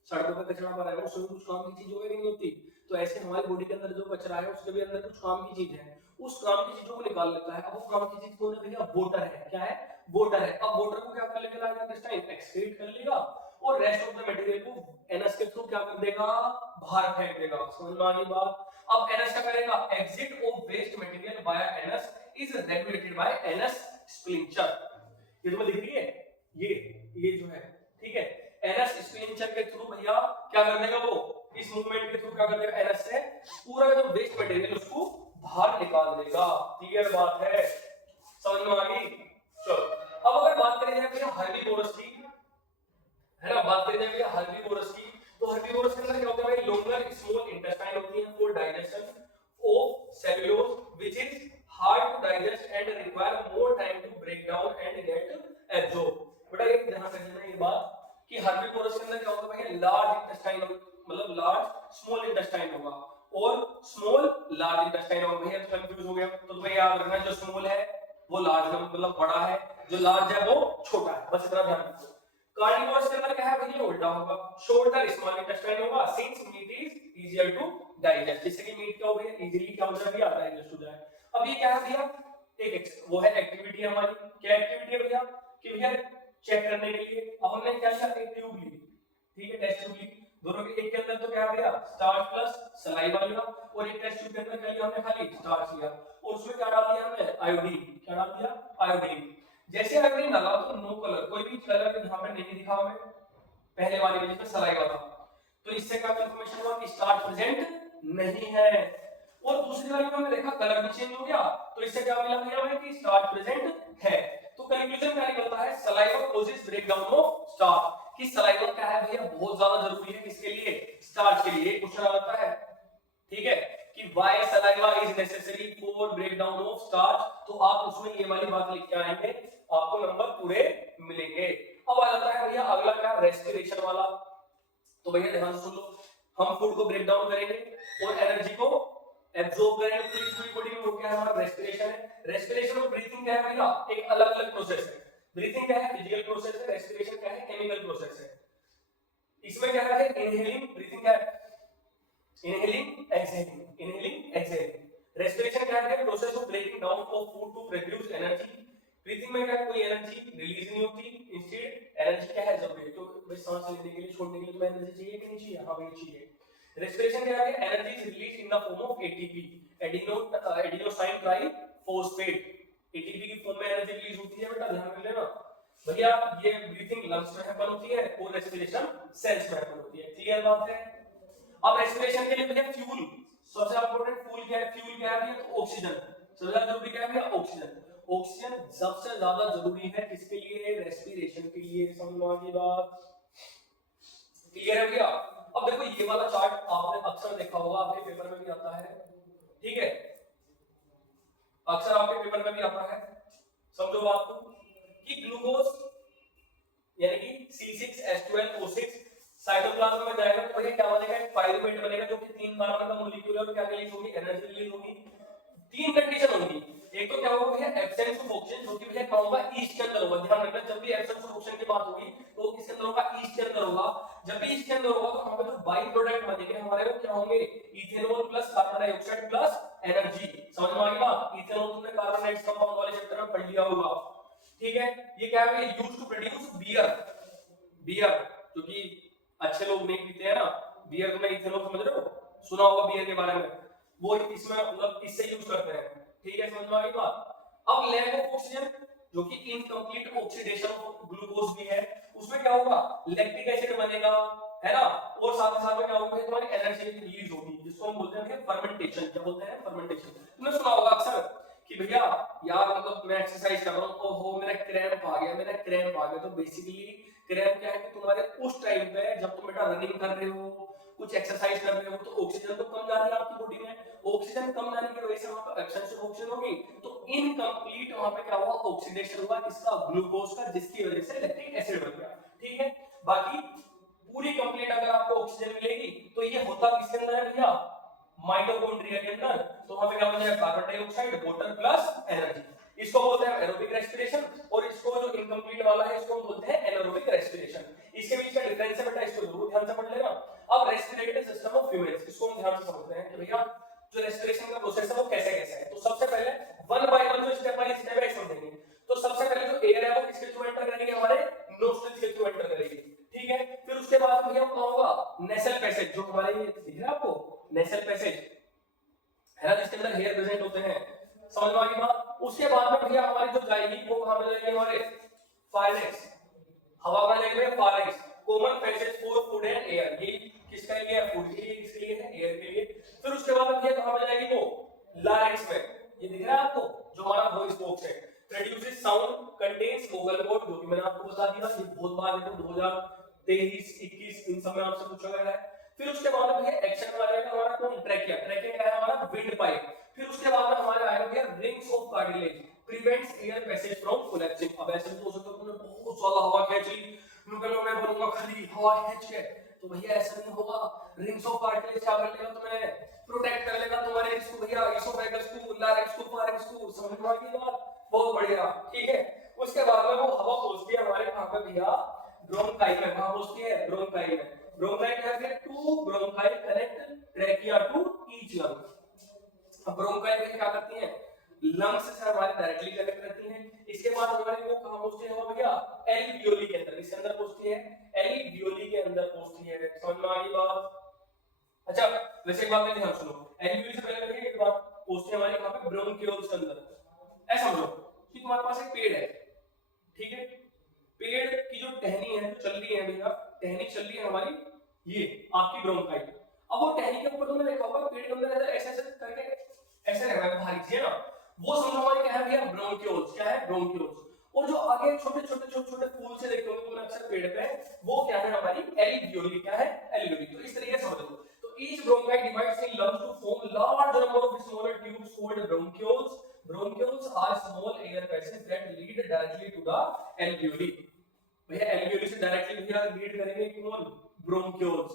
सड़कों पे कचरा पड़ा है, उसमें कुछ काम की चीज होगी नहीं होती, तो ऐसे हमारी बॉडी के अंदर जो कचरा है उसके भी अंदर कुछ काम की चीज है, उस काम की चीजों को निकाल लेता है। अब वो काम की चीज कौन है भैया, वोटर है। क्या है, वोटर है। अब वोटर को क्या कर लेगा, लार्ज इंटेस्टाइन एक्सक्रीट कर लेगा, और रेस्ट ऑफ द मटेरियल को एनएस के थ्रू क्या कर देगा, बाहर फेंक देगा। समझ में आ गई बात। अब एनएस क्या करेगा, exit of waste material by anus is regulated by anus sphincter. ये तुम्हें दिख रही है, ये जो है, ठीक है, एनएस स्प्लिंचर के थ्रू भैया क्या कर देगा, वो इस मूवमेंट के थ्रू क्या कर देगा, एनएस से पूरा जो वेस्ट मटेरियल उसको बाहर निकाल देगा। क्लियर बात है, समझ में आ गई। चलो अब अगर बात करें जाए भैया हर्बीवोरस की, है ना, बात करें जाए भैया हर्बीवोरस की, तो हर्बीवोरस के अंदर क्या होता है भाई, लोंगर स्मॉल इंटेस्टाइन होती है for digestion of cellulose which is hard to digest and require more time to break down and get absorb. बेटा एक ध्यान रखना ये बात कि हर्बीवोरस के अंदर क्या होगा भैया, लार्ज इंटेस्टाइन, मतलब लार्ज स्मॉल इंटेस्टाइन होगा, और स्मॉल लार्ज इंटेस्टाइन होगा। भैया तो कंफ्यूज हो गया, तो तुम्हें याद रखना जो स्मॉल है वो लार्ज मतलब बड़ा है, जो लार्ज है वो छोटा है, बस इतना ध्यान रखो। कार्निवोरस के अंदर क्या है भैया, उल्टा होगा, शॉर्टर स्मॉल इंटेस्टाइन होगा, since meat is easier to digest, जिससे कि मीट क्या हो गया, इजीली क्या हो जाएगा, डाइजेस्ट हो जाए। अब ये क्या है भैया, एक वो है एक्टिविटी हमारी। क्या एक्टिविटी है भैया, कि भैया चेक करने के लिए अब हमने क्या किया, एक ट्यूब ली, ठीक है, टेस्ट ट्यूब ली, दोनों के एक के अंदर तो क्या गया, स्टार्च प्लस सलाइवा लिया, और एक टेस्ट ट्यूब के अंदर क्या लिया हमने, खाली स्टार्च लिया, और उसमें क्या डाल दिया हमने, आयोडीन। क्या डाल दिया, आयोडीन। जैसे आयोडीन डाला तो नो कलर, कोई भी कलर यहां पे नहीं दिखा हमें, पहले वाले में जिसमें सलाइवा था, तो इससे क्या कंफर्मेशन हुआ कि स्टार्च प्रेजेंट नहीं है। और दूसरी वाली में हमने देखा कलर भी चेंज हो गया, तो इससे क्या मिला भैया हमें कि स्टार्च प्रेजेंट है। तो कंक्लूजन क्या निकलता है, saliva causes breakdown of starch, कि सलाइवा क्या है भैया, बहुत ज्यादा जरूरी है किसके लिए, स्टार्च के लिए। क्वेश्चन आता है, ठीक है, कि why saliva is necessary for breakdown of starch, तो आप उसमें ये वाली बात लिख के आएंगे, आपको नंबर पूरे मिलेंगे। अब आ जाता है भैया अगला क्या, रेस्पिरेशन वाला। तो भैया ध्यान से सुन लो, हम फूड को ब्रेक डाउन करेंगे और एनर्जी को एब्जॉर्ब करेंगे पूरी बॉडी में, वो क्या है हमारा रेस्पिरेशन है। रेस्पिरेशन और ब्रीथिंग क्या है भैया, एक अलग अलग प्रोसेस है। ब्रीथिंग क्या है, फिजिकल प्रोसेस है, रेस्पिरेशन क्या है, केमिकल प्रोसेस है। इसमें क्या है, इनहेलिंग, ब्रीथिंग क्या है, inhaling exhaling, inhaling exhaling. Respiration क्या है, process of breaking down of food to produce energy. Breathing में क्या है, कोई एनर्जी रिलीज नहीं होती, इंस्टेड एनर्जी क्या है जरूरी है, तो भाई सांस लेने के लिए छोड़ने के लिए तो एनर्जी चाहिए कि नहीं चाहिए, हां भाई चाहिए। रेस्पिरेशन क्या है, energy is release in the form of ATP, adenosine triphosphate. ATP की फॉर्म में एनर्जी रिलीज होती है बेटा, ध्यान में लेना भैया। ये ब्रीथिंग लंग्स में हैपन होती है और रेस्पिरेशन सेल्स में हैपन होती है, क्लियर बात है। अब रेस्पिरेशन के लिए भैया फ्यूल, सबसे इंपॉर्टेंट फ्यूल क्या है, फ्यूल क्या है, तो ऑक्सीजन। सबसे ज्यादा जरूरी क्या है भैया, ऑक्सीजन। ऑक्सीजन सबसे ज्यादा जरूरी है किसके लिए, रेस्पिरेशन के लिए। समझ की बात क्लियर है भैया। अब देखो ये वाला चार्ट आपने अक्सर देखा होगा, आपके पेपर में भी आता है, ठीक है, अक्सर आपके पेपर में भी आता है। समझो बात को कि ग्लूकोज यानी कि C6H12O6 साइटोप्लाज्म में जाएगा तो ये क्या बनेगा, एक पाइरुवेट बनेगा जो कि 3 कार्बन का मॉलिक्यूल है और क्या रिलीज होगी, एनर्जी रिलीज होगी। 3 कंडीशन होगी, एक तो क्या होगा भैया एब्सेंस ऑफ ऑक्सीजन, जो कि भैया क्या होगा, ईस्ट के अंदर होगा। ध्यान रखना जब भी एब्सेंस ऑफ ऑक्सीजन की बात होगी तो किसके अंदर होगा, ईस्ट के अंदर होगा। जब भी ईस्ट के अंदर होगा तो वहां पे जो बाई प्रोडक्ट बनेंगे हमारे वो क्या होंगे, ethanol plus carbon dioxide plus energy. समझ में आ गई बात। इथेनॉल तुमने कार्बन डाइऑक्साइड कंपाउंड वाले चैप्टर में पढ़ लिया होगा, ठीक है। ये क्या है, used to produce beer, beer जो कि अच्छे लोग नहीं पीते हैं ना बियर, तुम्हें इथेनॉल समझ रहे हो, सुना होगा बियर के बारे में, वो इसमें मतलब इससे यूज करते हैं, ठीक है, समझ में आ गई बात। अब लैक ऑफ ऑक्सीजन जो कि इनकम्प्लीट ऑक्सीडेशन ऑफ ग्लूकोज भी है, उसमें क्या होगा, लैक्टिक एसिड बनेगा, है ना, और साथ ही साथ में क्या होगा, तुम्हारी एनर्जी रिलीज होगी, जिसको हम बोलते हैं फर्मेंटेशन। क्या बोलते हैं, फर्मेंटेशन। तुमने सुना होगा अक्सर कि भैया यार मतलब मैं एक्सरसाइज कर रहा हूं, ओहो मेरा क्रैम्प आ गया, मेरा क्रैम्प आ गया। तो बेसिकली क्रैम्प क्या है कि तुम्हारे उस टाइम पे जब तुम बेटा रनिंग कर रहे हो, कुछ एक्सरसाइज कर रहे हो, तो ऑक्सीजन तो कम जा रही है आपकी बॉडी में, ऑक्सीजन कम जाने की वजह से वहां पर एब्सेंस ऑफ ऑक्सीजन होगी, तो इनकम्प्लीट वहां पे क्या हुआ, ऑक्सीडेशन हुआ किसका, ग्लूकोज का, जिसकी वजह से लैक्टिक एसिड बन गया, ठीक है। बाकी पूरी कंप्लीट अगर आपको ऑक्सीजन मिलेगी तो ये होता किसके अंदर है भैया, माइटोकॉन्ड्रिया के अंदर। तो वहां पे क्या बन जाएगा, carbon dioxide, water plus energy. इसको बोलते हैं एरोबिक रेस्पिरेशन, और इसको जो इनकम्प्लीट वाला है इसको बोलते हैं एनारोबिक रेस्पिरेशन। इसके बीच का डिफरेंस है बेटा, इसको जरूर ध्यान से पढ़ लेना। अब रेस्पिरेटरी सिस्टम ऑफ ह्यूमंस, इसको हम ध्यान से समझते हैं कि भैया जो रेस्पिरेशन का प्रोसेस है वो कैसे कैसे है। तो सबसे पहले वन बाय वन जो स्टेप बाय स्टेप है समझेंगे। तो सबसे पहले जो एयर है वो किसके थ्रू एंटर करेंगे, हमारे नोस्ट्रिल्स के थ्रू एंटर करेगी, ठीक है। फिर उसके बाद भैया क्या होगा, नेसल पैसेज, जो हमारे ये दिख रहा है आपको नेसल पैसेज है ना, जिसके अंदर हेयर प्रेजेंट होते हैं, समझ में आ गई बात। उसके बाद में भैया हमारी जो जाएगी वो कहां पे जाएगी, हमारे फायरिंग्स, हवा का जाएगी भैया firings, common passage for food and air. ये किसके लिए है, फूड के लिए, किसके लिए है, एयर के लिए। फिर उसके बाद भैया कहां पे जाएगी वो, लारिंक्स में, ये दिख रहा है आपको जो हमारा वॉइस बॉक्स है, produces sound, contains vocal cord, जो कि मैंने आपको बता दिया, ये बहुत बार देखो 2023 21 इन सब में आपसे पूछा गया है। फिर उसके बाद भैया एक्शन में आ जाएगा हमारा कौन, ट्रैकिया, ट्रैकिया क्या है हमारा, विंड पाइप। फिर उसके बाद में हमारे आएगा भैया rings of cartilage, prevents air passage from collapsing. अब ऐसे भी हो सकता है तुमने बहुत ज्यादा हवा खींच ली, नुकलो मैं बोलूंगा खाली हवा खींच के, तो भैया ऐसा नहीं होगा। रिंग्स ऑफ कार्टिलेज क्या कर लेगा, तुम्हें प्रोटेक्ट कर लेगा तुम्हारे इसको भैया, इसोफेगस को, लारिंक्स को, फारिंक्स को, समझ में आ गई बात, बहुत बढ़िया, ठीक है। उसके बाद में वो हवा पहुंचती है हमारे कहां पे भैया, ब्रोंकाई में। कहां पहुंचती है, ब्रोंकाई में। ब्रोंकाई क्या है, two bronchi connect trachea to each lung. अब ब्रोंकाई में क्या करती हैं, लंग्स से हमारे डायरेक्टली कनेक्ट करती हैं। इसके बाद हमारे वो कहां पहुंचती है भैया, एल्वियोली के अंदर, इसके अंदर पहुंचती है, एल्वियोली के अंदर पहुंचती है, समझ में आ गई बात। अच्छा वैसे एक बात में ध्यान सुनो, एल्वियोली से पहले देखिए एक बात, पहुंचती है हमारी कहां पे, ब्रोंकियोल्स के अंदर। ऐसा समझो कि तुम्हारे पास एक पेड़ है, ठीक है, पेड़ की जो टहनी है चल रही है भैया, टहनी चल रही है हमारी, ये आपकी ब्रोंकाई। अब वो टहनी के ऊपर तुमने देखा होगा पेड़ के अंदर ऐसे ऐसे करके ऐसे रहता है भारी जी, है ना, वो समझो हमारे क्या है भैया, ब्रोंकियोल्स। क्या है, ब्रोंकियोल्स। और जो आगे छोटे छोटे छोटे छोटे फूल से देखते होंगे तुमने अक्सर पेड़ पे, वो क्या है हमारी एल्वियोली। क्या है, एल्वियोली। तो इस तरीके से समझ लो। तो each bronchi divides in lungs to form large number of smaller tubes called bronchioles. Bronchioles are small air passages that lead directly to the alveoli। भैया डायरेक्टली भैया लीड करेंगे कौन, ब्रोंक्यूल्स।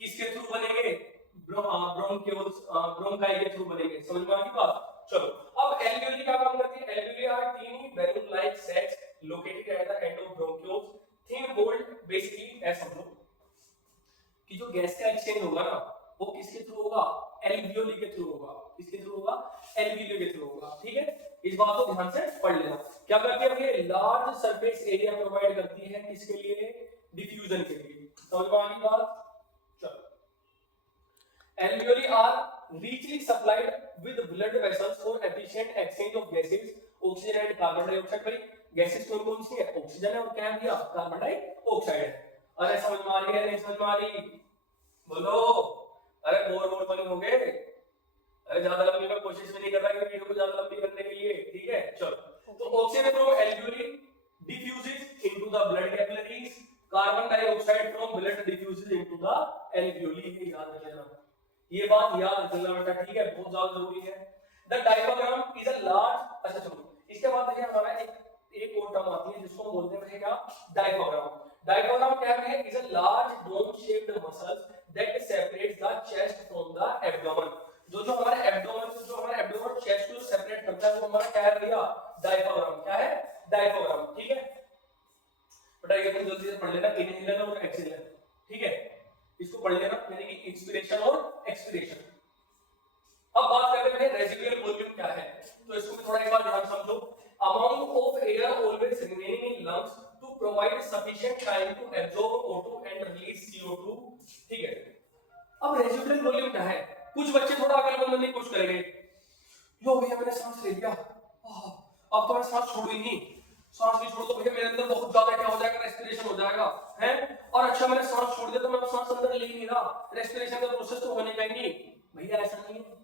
किसके थ्रू बनेंगे, ब्रोंक्यूल्स, ब्रोंकाई के through बनेंगे। समझ में आ गई बात। चलो अब एल्वियोली क्या काम करती है, alveoli are tiny balloon like sacs located at the end of bronchioles, thin walled, basically ऐसा समझो कि जो गैस का एक्सचेंज होगा ना वो किसके थ्रू होगा, एल्वियोली के थ्रू होगा। किसके थ्रू होगा, एल्वियोली के थ्रू होगा। ठीक है, इस बात को ध्यान से पढ़ लेना। क्या करती है ये, लार्ज सरफेस एरिया प्रोवाइड करती है किसके लिए, डिफ्यूजन के लिए। समझ में आ गई बात। चलो alveoli are richly supplied with blood vessels for efficient exchange of gases, oxygen and carbon dioxide। भाई गैसेस कौन कौन सी है, ऑक्सीजन है और क्या है भैया, कार्बन डाइऑक्साइड है। अरे समझ में आ रही है, नहीं समझ में आ रही, बोलो। अरे बोर तो नहीं हो गए, अरे ज्यादा लंबी मैं कोशिश भी नहीं कर रहा कि वीडियो को ज्यादा लंबी करने के लिए। ठीक है चलो, तो oxygen from alveoli diffuses into the blood capillaries, carbon dioxide from blood diffuses into the alveoli। याद रख लेना, ये बात याद रखना बेटा। ठीक है, बहुत ज्यादा जरूरी है। The diaphragm is a large, अच्छा चलो इसके बाद देखिए हमारा एक और टर्म आती है जिसको हम बोलते हैं क्या, डायफ्राम। डायफ्राम क्या है, is a large dome shaped muscle that separates the chest from the abdomen. जो हमारे एब्डोमेन और चेस्ट को सेपरेट करता है वो हमारा क्या है भैया, डायफ्राम। क्या है, डायफ्राम। ठीक है बेटा, ये तुम जल्दी से पढ़ लेना, इनहेलर और एक्सहेलर। ठीक है, इसको पढ़ लेना, यानी कि इंस्पिरेशन और एक्सपिरेशन। अब बात करते हैं रेसिडुअल वॉल्यूम क्या है, तो इसको भी थोड़ा एक बार ध्यान समझो। Amount of air always remaining in lungs to provide sufficient time to absorb O2 and release CO2। ठीक है, अब रेसिडुअल वॉल्यूम क्या है, कुछ बच्चे थोड़ा अकल मंद नहीं कुछ करेंगे, लो भैया मैंने सांस ले लिया, अब तो मैं सांस छोड़ ही नहीं, सांस नहीं छोड़ तो भैया मेरे अंदर बहुत ज्यादा क्या हो जाएगा, रेस्पिरेशन हो जाएगा है। और अच्छा मैंने सांस छोड़ दिया तो मैं सांस अंदर ले नहीं रहा, रेस्पिरेशन का प्रोसेस तो होने का ही नहीं। भैया ऐसा नहीं है,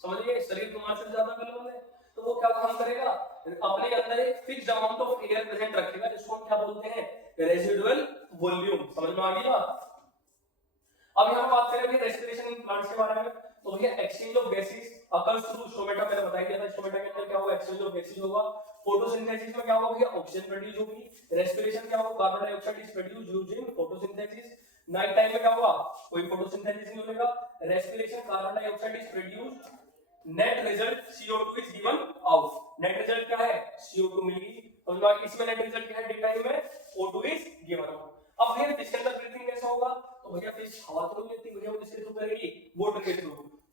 समझिए शरीर तुम्हारे से ज्यादा कलम है, तो वो क्या काम करेगा, अपने अंदर एक fixed amount of air present रखेगा, जिसको हम क्या बोलते हैं, रेसिडुअल वॉल्यूम। समझ में आ गई बात। अब यहां बात करेंगे रेस्पिरेशन इन प्लांट्स के बारे में, तो भैया exchange of gases occurs through stomata, मैंने बता दिया था स्टोमेटा के अंदर क्या होगा, एक्सचेंज ऑफ गैसेस होगा। फोटोसिंथेसिस में क्या होगा भैया, ऑक्सीजन प्रोड्यूस होगी। रेस्पिरेशन क्या होगा, carbon dioxide is produced using photosynthesis. Night time में क्या होगा, कोई फोटोसिंथेसिस नहीं होगा। Respiration, carbon dioxide is produced, net result CO2 is given out. Net result क्या है, CO2 मिलेगी। तो इसमें नेट रिजल्ट क्या है, डे टाइम में O2 इज गिवन आउट। अब फिर इसके अंदर ब्रीथिंग कैसा होगा, तो भैया फिश हवा तो नहीं लेती भैया, वो किसके थ्रू करेगी, वाटर के through.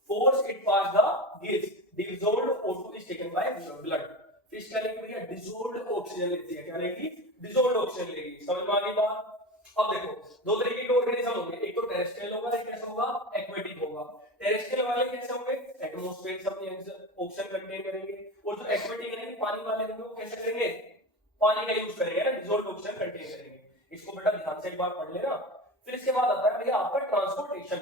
Force it pass the gills, dissolved O2 is taken by blood. Fish क्या लेगी भैया, डिसॉल्व्ड ऑक्सीजन लेती है, क्या लेगी, डिसॉल्व्ड ऑक्सीजन लेगी। समझ में आ गई बात। अब देखो दो तरीके के ऑर्गेनिज्म होंगे, एक तो टेरेस्ट्रियल होगा, एक कैसा होगा, एक्वेटिक होगा। टेरेस्ट्रियल वाले कैसे होंगे, एटमॉस्फेयर से अपने ऑक्सीजन कंटेन करेंगे, और जो एक्वेटिक यानी पानी वाले होंगे वो कैसे करेंगे, पानी का यूज करेंगे, डिसॉल्व्ड ऑक्सीजन कंटेन करेंगे। इसको बेटा ध्यान से एक बार पढ़ लेना। फिर इसके बाद आता है भैया आपका ट्रांसपोर्टेशन।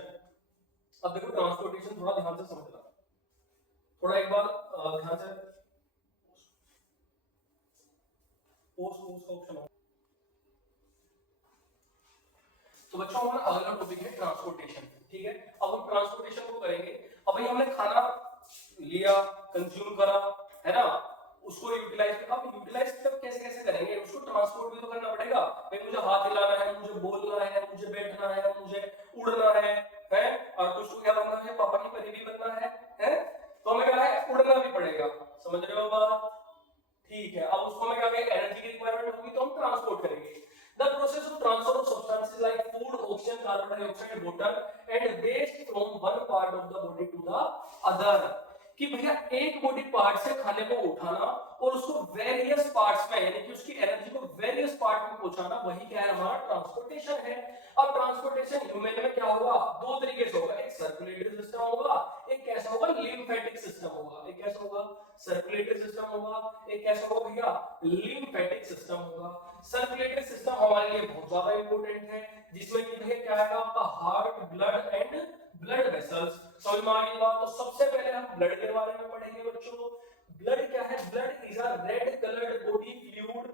अब देखो ट्रांसपोर्टेशन थोड़ा ध्यान से समझना, थोड़ा एक बार ध्यान से पोस्ट का ऑप्शन। तो बच्चों हमारा अगला टॉपिक है ट्रांसपोर्टेशन। ठीक है, अब हम ट्रांसपोर्टेशन को करेंगे। अब भाई हमने खाना लिया, कंज्यूम करा, है ना, उसको यूटिलाइज, अब यूटिलाइज तब कैसे कैसे करेंगे, उसको ट्रांसपोर्ट भी तो करना पड़ेगा। भाई मुझे हाथ हिलाना है, मुझे बोलना है, मुझे बैठना है, मुझे उड़ना है और कुछ क्या बनना है, पापा की परी भी बनना है, तो हमें क्या है, उड़ना भी पड़ेगा। समझ रहे हो बात। ठीक है, अब उसको हमें क्या है, एनर्जी की रिक्वायरमेंट होगी, तो हम ट्रांसपोर्ट करेंगे। The process of transfer of substances like food, oxygen, carbon dioxide, water and waste from one part of the body to the other, कि भैया एक बॉडी पार्ट से खाने को उठाना और उसको वेरियस पार्ट्स में, यानी कि उसकी एनर्जी को वेरियस पार्ट में पहुंचाना, वही क्या है, हमारा ट्रांसपोर्टेशन है। अब ट्रांसपोर्टेशन ह्यूमन में क्या होगा, दो तरीके से होगा, एक सर्कुलेटरी सिस्टम होगा, एक कैसा होगा, लिम्फेटिक सिस्टम होगा। एक कैसा होगा, सर्कुलेटरी सिस्टम होगा, एक कैसा होगा भैया, लिम्फेटिक सिस्टम होगा। सर्कुलेटरी सिस्टम हमारे लिए बहुत ज्यादा इंपॉर्टेंट है, जिसमें कि भैया क्या है आपका heart, blood and blood vessels. समझ में आ गई बात। तो सबसे पहले हम ब्लड के बारे में पढ़ेंगे बच्चों। ब्लड क्या है, blood is a red coloured body fluid,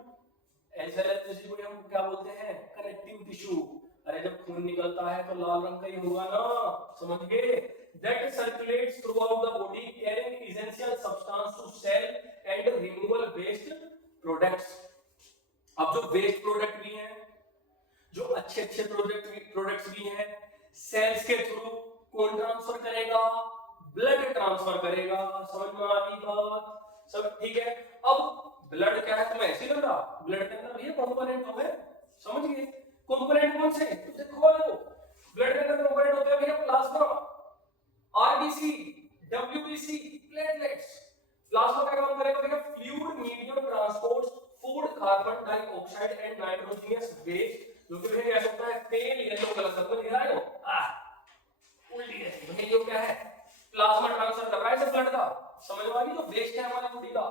as well as जिसको हम क्या बोलते हैं, कनेक्टिव टिश्यू। अरे जब खून निकलता है तो लाल रंग का ही होगा ना, समझ गए। That circulates throughout the body carrying essential substance to cell and removal waste products. अब जो वेस्ट प्रोडक्ट भी हैं, अच्छे अच्छे प्रोडक्ट्स भी हैं। सेल्स के थ्रू कौन ट्रांसफर करेगा? ब्लड ट्रांसफर करेगा। समझ में आ गई बात? सब ठीक है। अब ब्लड क्या है, तुम्हें ऐसे लग रहा? ब्लड के अंदर भैया कंपोनेंट हो गए, समझ गए? कंपोनेंट कौन से? तो देखो वालों, ब्लड के अंदर कंपोनेंट होते हैं भैया plasma, RBC, WBC, platelets. Plasma का काम करेगा भैया fluid medium transport food, carbon dioxide and nitrogenous waste, जो कि भैया क्या होता है, पेल येलो कलर का। समझ रहे हो? उल्टी है भैया, ये क्या है? प्लाज्मा ट्रांसफर कर रहा है ब्लड का। समझ में आ गई? जो वेस्ट है हमारी बॉडी का।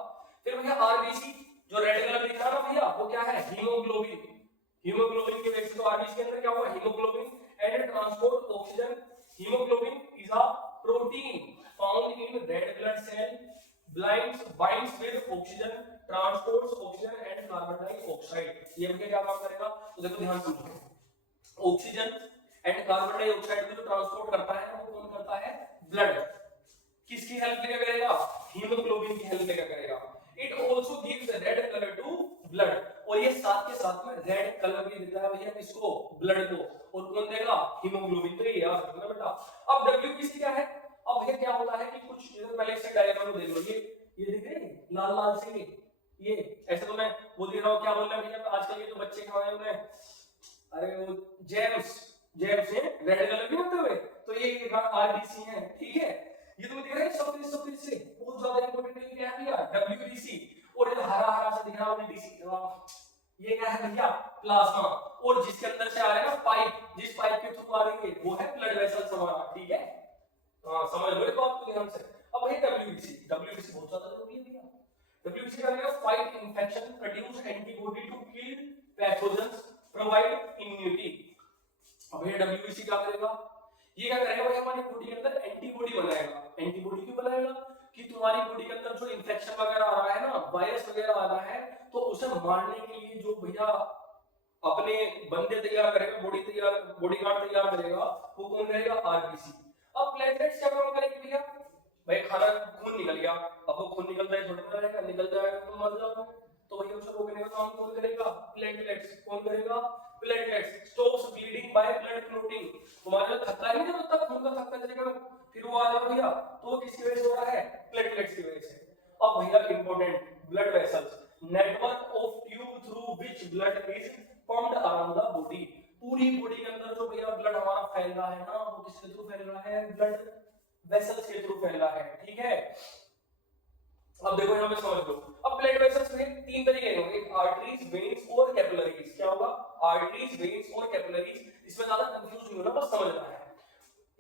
फिर भैया आरबीसी, जो रेड कलर दिख रहा है ना भैया, वो क्या है? हीमोग्लोबिन। हीमोग्लोबिन के वजह से तो आरबीसी के अंदर क्या हुआ? Haemoglobin and transport oxygen. Haemoglobin is a protein found in red blood cell, binds with oxygen, transports oxygen and carbon dioxide। ये भैया क्या काम करेगा? तो देखो ध्यान समझो, ऑक्सीजन एंड कार्बन डाइऑक्साइड को जो ट्रांसपोर्ट करता है वो कौन करता है? ब्लड। किसकी हेल्प लेकर करेगा? हीमोग्लोबिन की हेल्प लेकर करेगा। It also gives red colour to blood, और ये साथ के साथ में रेड कलर भी देता है भैया किसको? ब्लड को। और कौन देगा? हीमोग्लोबिन। तो ये याद रखना बेटा। अब डब्ल्यूबीसी क्या है? अब भैया क्या होता है कि कुछ पहले से डायग्राम देख लो, ये दिख रहे हैं लाल लाल से, ये ऐसे तो मैं वो दे रहा हूँ, क्या बोल रहा है भैया आजकल ये जो बच्चे खाए उन्हें, अरे वो जेम्स है, रेड कलर के होते हुए, तो ये आरबीसी है, ठीक है। ये तो दिख रहा है सफेद से, बहुत ज्यादा इंपॉर्टेंट है। क्या है भैया? डब्ल्यूबीसी। और ये हरा हरा सा दिख रहा है डीसी, ये क्या है भैया? प्लाज्मा। और जिसके अंदर से आ रहा है ना पाइप, जिस पाइप के थ्रू आ रही है वो है ब्लड वेसल्स हमारा, ठीक है। समझ लो तो आपको ध्यान से। अब है डब्ल्यूबीसी बहुत ज्यादा जरूरी है भैया। डब्ल्यूबीसी का मतलब fight infection, produce antibody to kill pathogens, provide immunity. अब ये डब्ल्यूबीसी क्या करेगा? ये क्या करेगा भाई? हमारी बॉडी के अंदर एंटीबॉडी बनाएगा। एंटीबॉडी क्यों बनाएगा? कि तुम्हारी बॉडी के अंदर जो इन्फेक्शन वगैरह आ रहा है ना, वायरस वगैरह आ रहा है, तो उसे मारने के लिए जो भैया अपने बंदे तैयार करेगा, बॉडीगार्ड तैयार करेगा, वो कौन रहेगा? आरबीसी। अब प्लेटलेट्स क्या काम करेंगे भैया? भाई खाना खून निकल गया, अब वो खून निकलता है थोड़ा ना रहेगा, निकल जाएगा तो मर जाओगे, तो भैया उसे रोकने का काम कौन करेगा? प्लेटलेट्स। कौन करेगा? Platelets. Stops bleeding by blood clotting. तुम्हारे जो थक्का ही नहीं होता, खून का थक्का चलेगा फिर वो आ जाएगा भैया, तो वो किसकी वजह से हो रहा है? प्लेटलेट्स की वजह से। अब भैया important, blood vessels, network of tube through which blood is pumped around the body. पूरी बॉडी के अंदर जो भैया ब्लड हमारा फैल रहा है ना, वो किसके थ्रू फैल रहा है? ब्लड वेसल्स के थ्रू फैल रहा है, ठीक है। अब देखो यहां पे समझ लो, अब ब्लड वेसल्स में तीन तरीके होंगे, आर्टरीज, वेन्स और कैपिलरीज। क्या होगा? आर्टरीज, वेन्स और कैपिलरीज। इसमें ज्यादा कंफ्यूज नहीं होना, बस समझना है।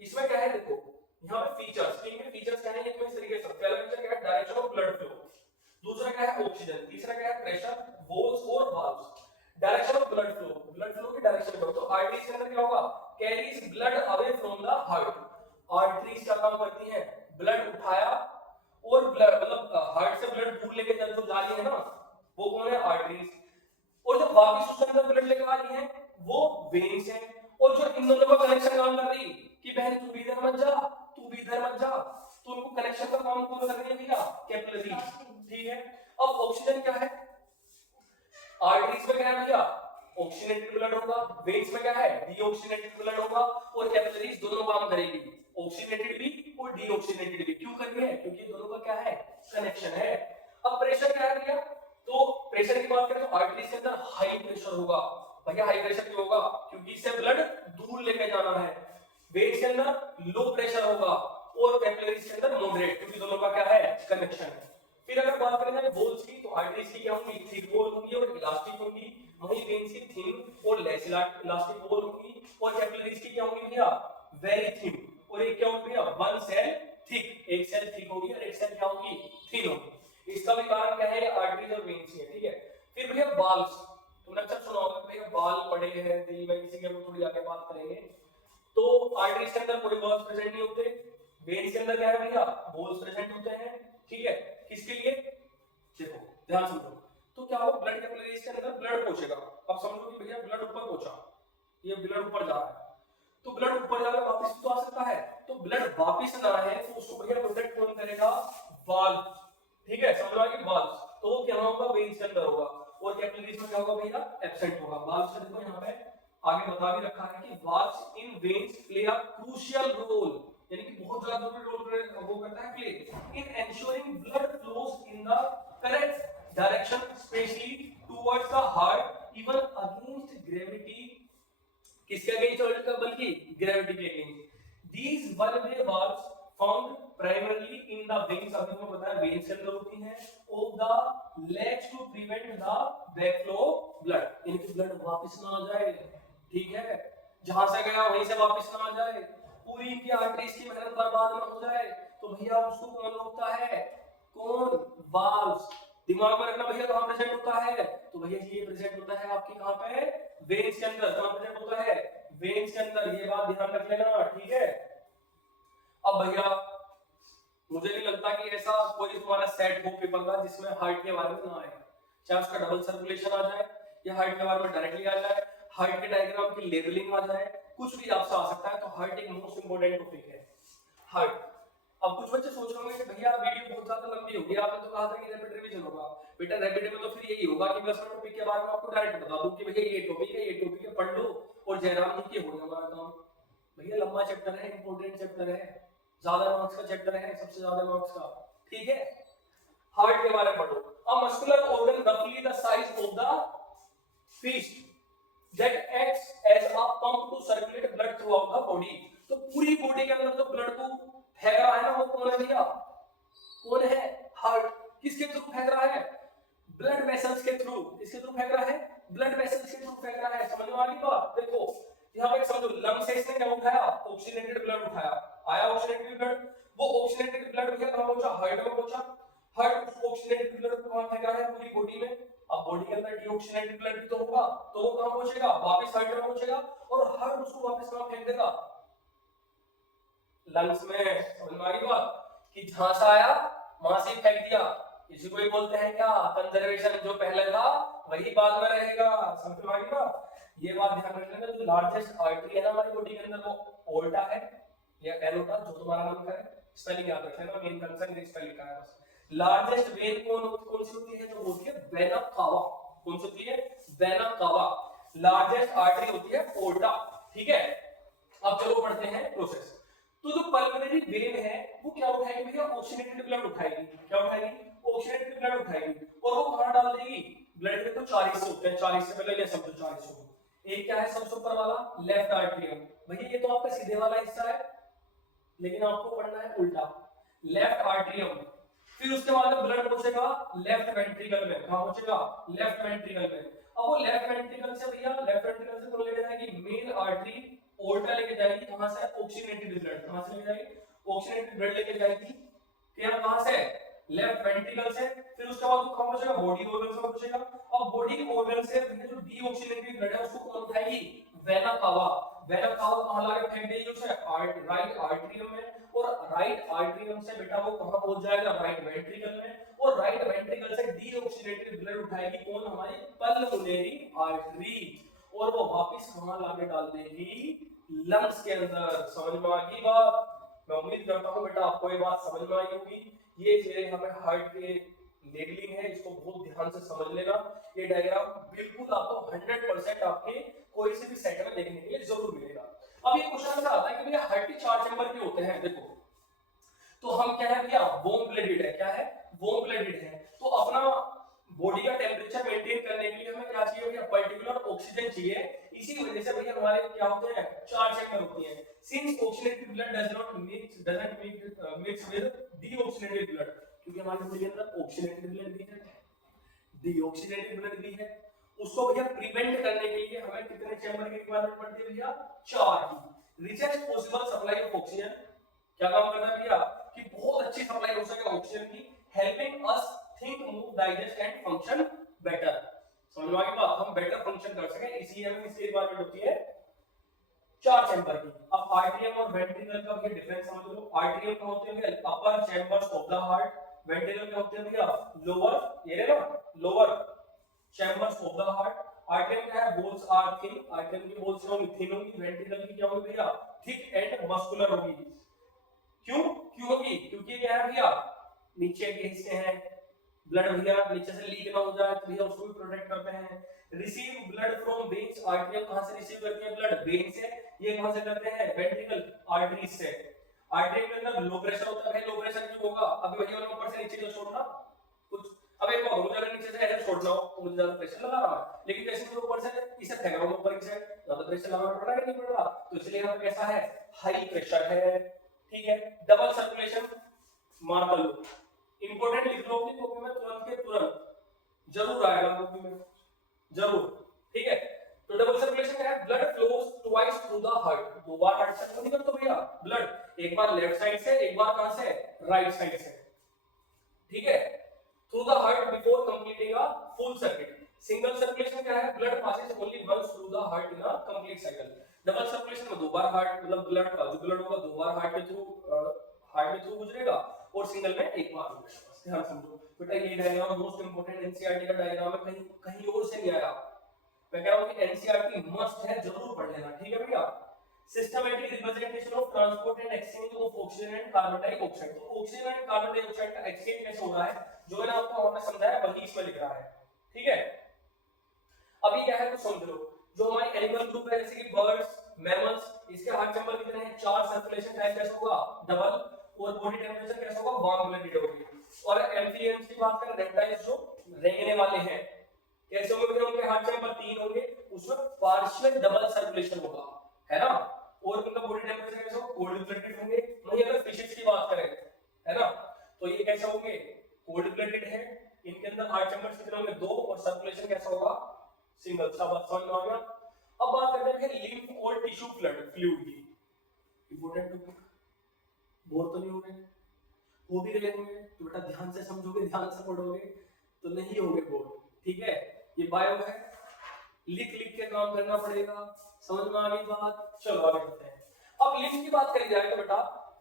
इसमें क्या है देखो, यहां पे फीचर्स, इनके फीचर्स क्या है ये तुम्हें इस तरीके से, पहला फीचर क्या है? डायरेक्शन ऑफ ब्लड फ्लो, दूसरा क्या है? ऑक्सीजन, तीसरा क्या है? प्रेशर, वॉल्स और valves. Direction of blood flow की डायरेक्शन में, तो आर्टरीज के अंदर क्या होगा? Carries blood away from the heart. Arteries क्या काम करती है? ब्लड उठाया और ब्लड मतलब हार्ट से ब्लड दूर लेके जब जा रही है ना, वो कौन है? आर्टरीज। और जो वापस उसके अंदर ब्लड लेके आ रही है वो वेन्स है। और जो इन दोनों का कनेक्शन काम कर रही कि बहन तू भी इधर मत जा, तू भी इधर मत जा, तो उनको कनेक्शन का काम कौन कर रही है भैया? कैपिलरीज, ठीक है। अब ऑक्सीजन क्या है? आर्टरीज में क्या है भैया? ऑक्सीजनेटेड ब्लड होगा, वेन्स में क्या है? डीऑक्सीजनेटेड ब्लड होगा, और कैपिलरीज दोनों काम करेगी, ऑक्सीजनेटेड भी और डीऑक्सीजनेटेड भी। क्यों कर रही है? क्योंकि दोनों का क्या है? कनेक्शन है। अब प्रेशर क्या है भैया? तो प्रेशर की बात करें तो आर्टरीज के अंदर हाई प्रेशर होगा। भैया हाई प्रेशर क्यों होगा? क्योंकि इससे ब्लड दूर लेके जाना है। वेन्स के अंदर लो प्रेशर होगा और कैपिलरीज के अंदर मॉडरेट, क्योंकि दोनों का क्या है? कनेक्शन है। फिर अगर बात करें वॉल्स की, तो आर्टरीज की क्या होंगी? थिक वॉल होंगी और इलास्टिक होंगी, वहीं वेन्स की थिन और लेस इलास्टिक वॉल होंगी, और कैपिलरीज की क्या होंगी भैया? Very thin. और एक क्या होगी भैया? वन सेल थिक, एक सेल थिक होगी और एक सेल क्या होगी? थिन होगी। इसका भी कारण क्या है? आर्टरीज और वेन्स है, ठीक है। फिर भैया वाल्व्स, तुमने अक्सर सुना होगा भैया वाल्व पड़े हैं दिल में, किसी के थोड़ी आगे बात करेंगे। तो आर्टरीज के अंदर कोई वाल्व प्रेजेंट नहीं होते, वेन्स के अंदर क्या है भैया? वाल्व प्रेजेंट होते हैं, ठीक है। किसके लिए? देखो ध्यान समझो, तो क्या होगा? ब्लड कैपिलरीज के अंदर ब्लड पहुंचेगा। अब समझो कि भैया ब्लड ऊपर पहुंचा, ये ब्लड ऊपर जा रहा है, तो ब्लड ऊपर जा रहा है, वापस तो आ सकता है, तो ब्लड वापस ना आए तो उसको भैया प्रोटेक्ट कौन करेगा? वाल्व, ठीक है। समझ रहा है? वाल्व तो क्या होगा? वेन्स के अंदर होगा, और कैपिलरीज में क्या होगा भैया? एब्सेंट होगा। वाल्व से देखो यहाँ पे आगे बता भी रखा है कि valves in veins play a crucial role, यानी कि बहुत ज्यादा जरूरी रोल वो करता है play in ensuring blood flows in the correct direction specially towards the heart even against gravity. किसके अगेंस्ट? बल्कि ग्रेविटी के against. These one way valves found primarily in the veins, अभी मैं बताया वेन्स के अंदर होती हैं, of the legs to prevent the backflow blood, यानी कि ब्लड वापस ना आ जाए, ठीक है, जहां से गया वहीं से वापस ना आ जाए, पूरी इनकी आर्टरीज की मेहनत बर्बाद ना हो जाए। तो भैया उसको कौन रोकता है? कौन? वाल्व्स। दिमाग में रखना भैया कहां प्रेजेंट होता है? तो भैया ये प्रेजेंट होता है आपके कहां पे? वेन्स के अंदर। कहां प्रेजेंट होता है? वेन्स के अंदर। ये बात ध्यान रख लेना, ठीक है। अब भैया मुझे नहीं लगता कि ऐसा कोई तुम्हारा सेट हो पेपर का जिसमें हार्ट के बारे में ना आए, चाहे उसका डबल सर्कुलेशन आ जाए या हार्ट के बारे में डायरेक्टली आ जाए, हार्ट के डायग्राम की लेबलिंग आ जाए, कुछ भी आपसे आ सकता है। तो हार्ट एक मोस्ट इंपोर्टेंट टॉपिक है, हार्ट। अब कुछ बच्चे सोच रहे होंगे कि भैया वीडियो बहुत ज्यादा लंबी होगी, आपने तो कहा था कि रैपिड रिवीजन होगा। बेटा रैपिड में तो फिर यही होगा कि बस मैं टॉपिक के बारे में आपको डायरेक्ट बता दूं कि भैया ये टॉपिक है, ये टॉपिक है, पढ़ लो और जयराम जी के हो गया हमारा काम। भैया लंबा चैप्टर है, इंपॉर्टेंट चैप्टर है, ज्यादा मार्क्स का चैप्टर है, सबसे ज्यादा मार्क्स का, ठीक है। हार्ट के बारे में पढ़ो। अ मस्कुलर ऑर्गन रफली the size of the fist that acts as a pump to circulate blood throughout the body। तो पूरी बॉडी के अंदर जो ब्लड को फेंक रहा है ना, वो कौन है भैया? कौन है? हार्ट। किसके थ्रू फेंक रहा है? ब्लड वेसल्स के थ्रू। किसके थ्रू फेंक रहा है? ब्लड वेसल्स के थ्रू फेंक रहा है। समझ में आ गई बात? देखो यहाँ पे समझो, लंग से इसने क्या उठाया? ऑक्सीजनेटेड ब्लड उठाया, आया ऑक्सीजनेटेड ब्लड, वो ऑक्सीजनेटेड ब्लड भैया कहां पहुंचा? हार्ट में पहुंचा। हार्ट उस ऑक्सीजनेटेड ब्लड को कहां फेंक रहा है? पूरी बॉडी में। अब बॉडी के अंदर डीऑक्सीजनेटेड ब्लड भी तो होगा, तो वो कहां पहुंचेगा? वापस हार्ट में पहुंचेगा, और हार्ट उसको वापस कहां फेंक देगा? लंग्स में। समझ में आ गई बात? कि जहां से आया वहां से फेंक दिया। इसी को ही बोलते हैं क्या? कंजर्वेशन। जो पहले था वही बाद में रहेगा। समझ में आ गई बात? ये बात ध्यान रखना। जो लार्जेस्ट आर्टरी है ना हमारी बॉडी के अंदर, वो ओल्टा है या एरोटा, जो तुम्हारा मन करे। स्पेलिंग याद रखना, मेन कंसर्न स्पेलिंग का है बस। लार्जेस्ट वेन कौन सी होती है? जो होती है वेना कावा। कौन सी होती है? Vena cava. लार्जेस्ट आर्टरी होती है ओल्टा, ठीक है। अब चलो पढ़ते हैं प्रोसेस। तो जो पल्मोनरी वेन है वो क्या उठाएगी भैया? ऑक्सीजनेटेड ब्लड उठाएगी। क्या उठाएगी? ऑक्सीजनेटेड ब्लड उठाएगी, और वो कहां डाल देगी? ब्लड में तो 4 हिस्से होते हैं, 4 हिस्से पहले ये समझो 4 हिस्से। एक क्या है सबसे ऊपर वाला? Left atrium. भैया ये तो आपका सीधे वाला हिस्सा है, लेकिन आपको पढ़ना है उल्टा, लेफ्ट आर्टरियम। फिर उसके बाद ब्लड पहुंचेगा लेफ्ट वेंट्रिकल में। कहां पहुंचेगा? लेफ्ट वेंट्रिकल में। अब वो लेफ्ट वेंट्रिकल से भैया, लेफ्ट वेंट्रिकल से तो लेके जाएगी मेन आर्टरी ओल्टा, लेके जाएगी कहां से? Oxygenated blood. कहां से लेके जाएगी? ऑक्सीजनेटेड ब्लड लेके जाएगी। क्या? कहां से? लेफ्ट वेंट्रिकल से। फिर उसके बाद वो कहां पहुंचेगा? बॉडी ऑर्गन से पहुंचेगा। अब बॉडी ऑर्गन से जो डीऑक्सीजनेटेड ब्लड है उसको कौन उठाएगी? Vena cava. वेना कावा कहां लाके फेंक देगी उसे? राइट आर्टरियम में। और राइट आर्टरियम से बेटा वो कहां पहुंच जाएगा? राइट वेंट्रिकल में। और राइट वेंट्रिकल से डीऑक्सीजनेटेड ब्लड उठाएगी कौन? हमारी पल्मोनरी आर्टरी, और वो वापस कहां लाके डाल देगी? लंग्स के अंदर। समझ में आ गई बात? मैं उम्मीद करता हूं बेटा आपको ये बात समझ में आई होगी। ये जो हमें हार्ट के लेबलिंग है, इसको बहुत ध्यान से समझ लेना। ये डायग्राम बिल्कुल आपको 100% आपके कोई से भी सेट में देखने के लिए जरूर मिलेगा। अब ये क्वेश्चन ऐसा आता है कि भैया हार्ट के 4 चैम्बर के होते हैं। देखो तो हम क्या है भैया? वार्म ब्लडेड है। क्या है? वार्म ब्लडेड है। तो अपना बॉडी का टेम्परेचर मेंटेन करने के लिए हमें क्या चाहिए भैया? पर्टिकुलर ऑक्सीजन चाहिए। इसी वजह से भैया हमारे क्या होते हैं? 4 चैम्बर होती हैं। Since oxygenated blood doesn't mix with deoxygenated blood, क्योंकि हमारे बॉडी के अंदर ऑक्सीजनेटेड ब्लड भी है, डीऑक्सीजनेटेड ब्लड भी है। उसको भैया प्रिवेंट करने के लिए हमें कितने चैम्बर की रिक्वायरमेंट पड़ती है भैया? 4 की। Richest possible supply of oxygen. क्या काम करना है भैया? कि बहुत अच्छी सप्लाई हो सके ऑक्सीजन की, helping us think, move, digest and function better. समझ में आ गई बात? हम बेटर फंक्शन कर सके, इसलिए हमें इसकी रिक्वायरमेंट होती है 4 चैम्बर की। अब आर्टरियम और वेंट्रिकल का भी डिफरेंस समझ लो। आर्टरियम का होते हैं upper chambers of the heart, ventricle का होते हैं भैया लोअर, ये रहे ना lower chambers of the heart. Atrium क्या है? Walls are thin. आर्टरियम की बोल्स होंगी थिन होंगी। वेंट्रिकल की क्या होगी भैया? थिक एंड मस्कुलर होगी। क्यों? क्यों होगी? क्योंकि क्या है भैया? नीचे के हिस्से हैं, ब्लड भैया नीचे से लीक ना हो जाए तो भैया उसको भी प्रोटेक्ट करते हैं। Receive blood from veins, arterial कहां से रिसीव करती है ब्लड? वेन से। ये कहां से करते हैं? वेंट्रिकल, आर्टरीज से। आर्टरी के अंदर लो प्रेशर होता है, लो प्रेशर क्यों होगा? अभी वही वाला ऊपर से नीचे जो छोड़ना कुछ, अब एक और मुझे अगर नीचे से एयर छोड़ना हो तो मुझे ज्यादा प्रेशर लगा रहा है, लेकिन जैसे मैं ऊपर से इसे फेंक रहा हूं ऊपर की साइड, ज्यादा प्रेशर लगाना पड़ रहा है कि नहीं पड़ रहा? तो इसलिए यहाँ पे कैसा है? हाई प्रेशर है। ठीक है, डबल सर्कुलेशन मार कर लो, इंपॉर्टेंट लिख लो अपनी कॉपी में, तुरंत के तुरंत जरूर आएगा कॉपी में, जरूर। ठीक है, तो डबल सर्कुलेशन क्या है? Blood flows twice through the heart, दो बार हार्ट से फ्लो नहीं करता भैया ब्लड, एक बार लेफ्ट साइड से, एक बार कहां से? राइट साइड से। ठीक है, through the heart before completing a full circuit. Single circulation क्या है? Blood passes only once through the heart in a complete cycle. Double circulation में दो बार हार्ट, मतलब ब्लड का जो ब्लड होगा दो बार हार्ट के थ्रू, हार्ट में थ्रू गुजरेगा, और सिंगल में एक बार गुजरेगा। ध्यान समझो बेटा, ये डायग्राम मोस्ट इंपोर्टेंट एनसीईआरटी का डायग्राम है, कहीं कहीं और से नहीं आया। मैं कह रहा हूं कि एनसीईआरटी मस्ट है, जरूर पढ़ लेना। ठीक है भैया, systematic representation of transport and exchange of oxygen and carbon dioxide. तो ऑक्सीजन एंड कार्बन डाइऑक्साइड का एक्सचेंज कैसे हो रहा है, जो मैंने आपको वहां पे समझाया वही इसमें लिख रहा है। ठीक है, अभी क्या है तो समझ लो, जो हमारे एनिमल ग्रुप है जैसे कि बर्ड्स, मैमल्स, इसके हार्ट चैम्बर कितने हैं? 4। सर्कुलेशन टाइम कैसा होगा? डबल। और बॉडी टेंपरेचर कैसा होगा? वार्म ब्लडेड होगी। और एम्फिबियंस की बात करें, रेप्टाइल्स जो रेंगने वाले हैं, कैसे होंगे? उनके हार्ट चैम्बर 3 होंगे, उसमें पार्शियल डबल सर्कुलेशन होगा, है ना। और उनका बॉडी टेंपरेचर कैसा होगा? कोल्ड ब्लडेड होंगे। वहीं अगर फिशेस की बात करें, है ना, तो ये कैसे होंगे? कोल्ड ब्लडेड है, इनके अंदर हार्ट चैम्बर कितने होंगे? 2, और सर्कुलेशन कैसा होगा? सिंगल। सब समझ में आ गया। अब बात करते हैं लिम्फ और टिश्यू फ्लूइड की। इंपॉर्टेंट टॉपिक, बोर तो नहीं हो रहे? हो भी रहे होंगे तो बेटा ध्यान से समझोगे, ध्यान से पढ़ोगे तो नहीं होगे बोर। ठीक है, ये बायो है, लिख लिख के काम करना पड़ेगा। समझ में आ गई बात? चलो आगे बढ़ते हैं। अब लिम्फ की बात करी जाए तो बेटा,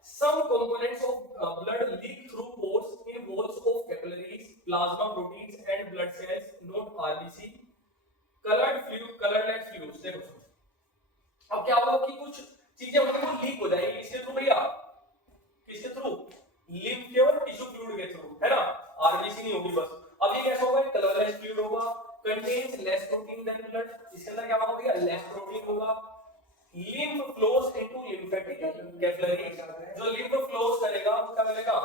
some components of blood leak through pores in walls of capillaries, plasma proteins and blood cells, not RBC, colored fluid, colored like fluids। देखो अब क्या होगा कि कुछ चीजें होंगी वो लीक हो जाएगी, इसके थ्रू भैया, किसके थ्रू? लिम्फ के और टिश्यू फ्लूइड के थ्रू, है ना। आरबीसी नहीं होगी बस। अब ये कैसा होगा? कलरलेस फ्लूइड होगा, contains less protein than blood. इसके अंदर क्या होगा भैया? लेस प्रोटीन होगा। lymph flows into lymphatic capillaries, जो lymph flows करेगा उसका मिलेगा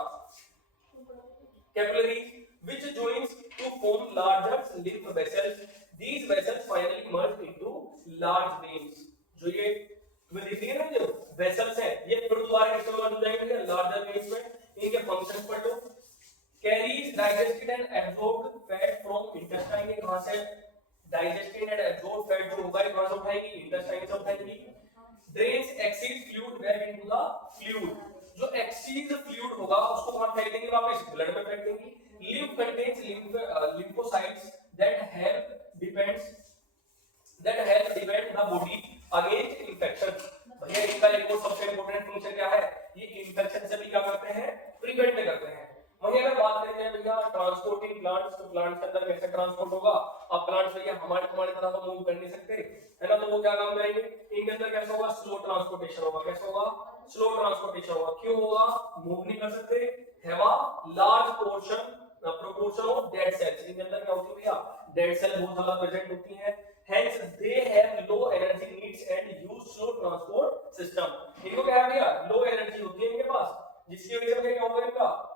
capillaries which joins to form larger lymph vessels, these vessels finally merge into large veins। जो ये तुम्हें दिख रही है ना, जो vessels है ये फिर दोबारा किसमें मर्ज हो जाएंगे? larger veins में। इनके फंक्शंस पढ़ लो। carries digested and absorbed fat from intestine, ये कहां से digested and absorbed fat जो होगा ये कहां से उठाएगी? intestine से उठाएगी। drains excess fluid back into the fluid, जो excess fluid होगा उसको कहां फेंक देंगे? वापस ब्लड में फेंक देंगे। lymph contains lymphocytes that help defend the body against infection। भैया इनका एक और सबसे इंपॉर्टेंट फंक्शन क्या है? ये इंफेक्शन से भी क्या करते हैं? प्रिवेंट करते हैं। वहीं अगर बात करते हैं भैया ट्रांसपोर्टिंग प्लांट्स, तो प्लांट्स के अंदर कैसे ट्रांसपोर्ट होगा? अब प्लांट्स भैया हमारे तरह तो मूव कर नहीं सकते, है ना, तो वो क्या काम करेंगे? इनके अंदर कैसा होगा? स्लो ट्रांसपोर्टेशन होगा। कैसा होगा? स्लो ट्रांसपोर्टेशन होगा। क्यों होगा? मूव नहीं कर सकते, have a large proportion of dead cells. इनके अंदर क्या होती है भैया? डेड सेल बहुत ज्यादा प्रेजेंट होती हैं, hence they have low energy needs and use slow transport system। इनको क्या है भैया? लो एनर्जी होती है इनके पास, जिसकी वजह से क्या होगा?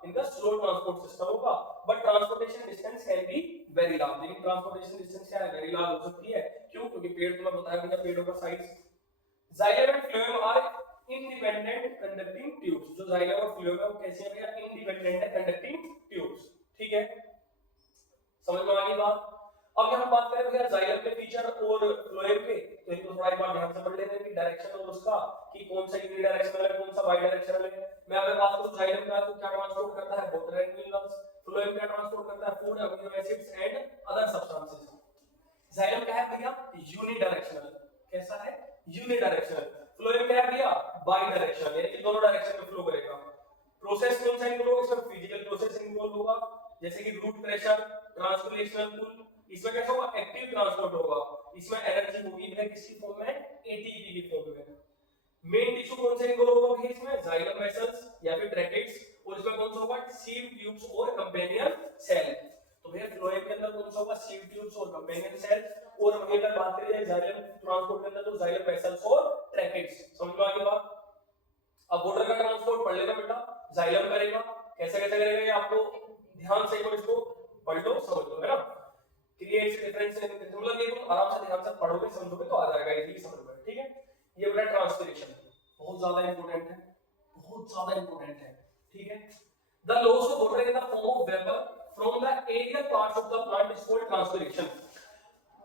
इनका स्लो ट्रांसपोर्ट सिस्टम होगा। But transportation distance can be very large, लेकिन ट्रांसपोर्टेशन डिस्टेंस क्या है? वेरी लार्ज हो सकती है। क्यों? क्योंकि पेड़ तुम्हें बताया भैया पेड़ों का size. Xylem and phloem are independent conducting tubes. जो जाइलम और फ्लोएम है वो कैसे है भैया? इंडिपेंडेंट है कंडक्टिंग ट्यूब्स। ठीक है, समझ में आ गई बात? अब यहां बात करें भैया जाइलम के फीचर और फ्लोएम के, तो इनको थोड़ा एक बार ध्यान से पढ़ लेते हैं कि डायरेक्शन और उसका, कि कौन सा यूनि डायरेक्शनल है, कौन सा बाई डायरेक्शनल है। मैं अगर बात करूं जाइलम का, तो क्या ट्रांसपोर्ट करता है? Water and minerals. फ्लोएम क्या ट्रांसपोर्ट करता है? Food, amino acids and other substances. Xylem क्या है भैया? Unidirectional. कैसा है? Uni directional. फ्लोएम क्या है भैया? बाई डायरेक्शनल, यानी कि दोनों डायरेक्शन में फ्लो करेगा। प्रोसेस कौन सा इन्वॉल्व होगा? इसमें फिजिकल प्रोसेस इन्वॉल्व होगा, जैसे कि रूट प्रेशर, ट्रांसलेशनल पुल। इसमें कैसा होगा? एक्टिव ट्रांसपोर्ट होगा। इसमें एनर्जी होगी है किसकी फॉर्म में? एटीपी की फॉर्म में। मेन टिश्यू कौन सा इन्वॉल्व होगा भैया इसमें? जाइलम वेसल्स या फिर ट्रैकेट्स। और इसमें कौन सा होगा? सीव ट्यूब्स और कंपेनियन सेल। तो भैया फ्लोएम के अंदर कौन सा होगा? सीव ट्यूब्स और कंपेनियन सेल। और वहीं अगर बात करें जाइलम ट्रांसपोर्ट के अंदर तो जाइलम वेसल्स और ट्रैकेट्स, समझ में आ गई बात। अब बॉर्डर का ट्रांसपोर्ट पढ़ लेना बेटा, जाइलम करेगा, कैसे कैसे करेगा ये आपको ध्यान से इसको पढ़ लो समझ लो, है ना। क्रिएट्स डिफरेंस, मतलब ये तुम आराम से ध्यान से पढ़ोगे समझोगे तो आ जाएगा इजीली समझ में, ठीक है। ये बेटा ट्रांसपिरेशन बहुत ज्यादा इंपॉर्टेंट है, बहुत ज्यादा इंपॉर्टेंट है, ठीक है। The loss of water in the form of vapour from the aerial parts of the plant is called transpiration.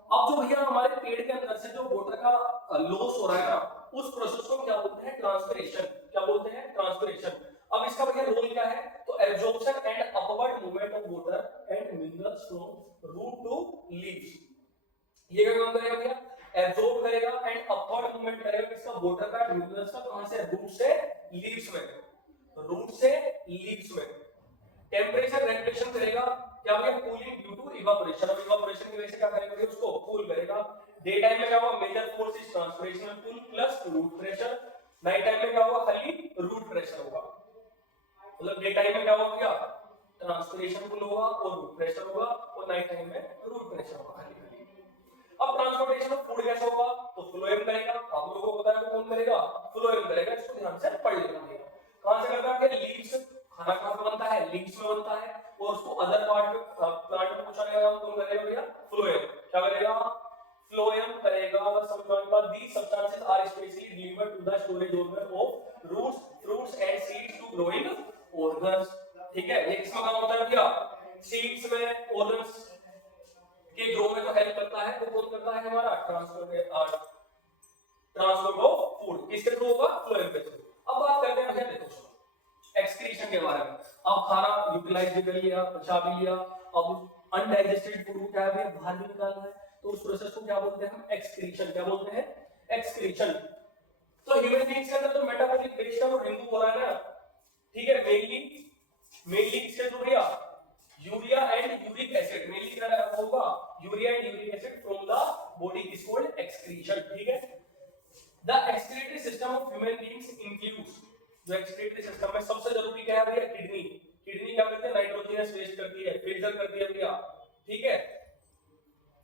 अब जो भैया हमारे पेड़ के अंदर से जो वाटर का लॉस हो रहा है ना, उस प्रोसेस को क्या बोलते हैं, ट्रांसपिरेशन। क्या बोलते हैं, ट्रांसपिरेशन। अब इसका भैया रोल क्या है, तो absorption and upward movement of water and minerals from root to leaves. ये क्या काम करेगा भैया, एब्जॉर्ब करेगा एंड अपवर्ड मूवमेंट करेगा किसका, वाटर का, मिनरल्स का, कहां से, रूट से लीव्स में, रूट से लीव्स में। टेंपरेचर रेगुलेशन करेगा, क्या भैया, कूलिंग ड्यू टू इवापोरेशन। अब इवापोरेशन की वजह से क्या करेगा, उसको कूल करेगा। डे टाइम में क्या होगा, major force is transpirational pull plus root pressure. Night time में क्या होगा, खाली रूट प्रेशर होगा। मतलब डे टाइम में क्या होगा भैया, ट्रांसपिरेशन पुल होगा और रूट प्रेशर होगा, और नाइट टाइम में रूट प्रेशर होगा खाली। अब ट्रांसपोर्टेशन ऑफ फूड कैसे होगा, तो फ्लोएम करेगा। आप लोगों को पता है कौन करेगा, फ्लोएम करेगा। इसको ध्यान से पढ़ लेना भैया। कहां से करता है, लीव्स, खाना कहां से बनता है, लीव्स में बनता है, और उसको अदर पार्ट में, प्लांट में पूछा गया कौन करेगा भैया, फ्लोएम। क्या करेगा, फ्लोएम करेगा। समझ में बाद these substances are especially delivered to the storage organ of roots, fruits and seeds to growing organs। ठीक है, ये किसमें काम होता है भैया, सीड्स में, ऑर्गन्स के ग्रो में जो हेल्प करता है वो कौन करता है हमारा, ट्रांसपोर्ट ऑफ फूड। किसके थ्रू होगा, फ्लोएम के थ्रू। अब बात करते हैं भैया, देखो एक्सक्रीशन के बारे में। अब खाना यूटिलाइज भी कर लिया, पचा भी लिया, अब अनडाइजेस्टेड फूड को क्या है, बाहर भी निकालना है, तो उस प्रोसेस को क्या बोलते हैं हम, एक्सक्रीशन। क्या बोलते हैं, एक्सक्रीशन। तो ह्यूमन बीइंग्स के अंदर तो मेटाबॉलिक वेस्ट का वो रिमूव हो रहा है ना, ठीक है। मेनली किससे थ्रू भैया, urea and uric acid. Mainly क्या होगा, urea and uric acid from the body is called excretion, ठीक है। The excretory system of human beings includes, जो एक्सक्रीटरी सिस्टम में सबसे जरूरी क्या है भैया, किडनी। किडनी क्या करती है, नाइट्रोजनस वेस्ट करती है, फिल्टर करती है भैया, ठीक है।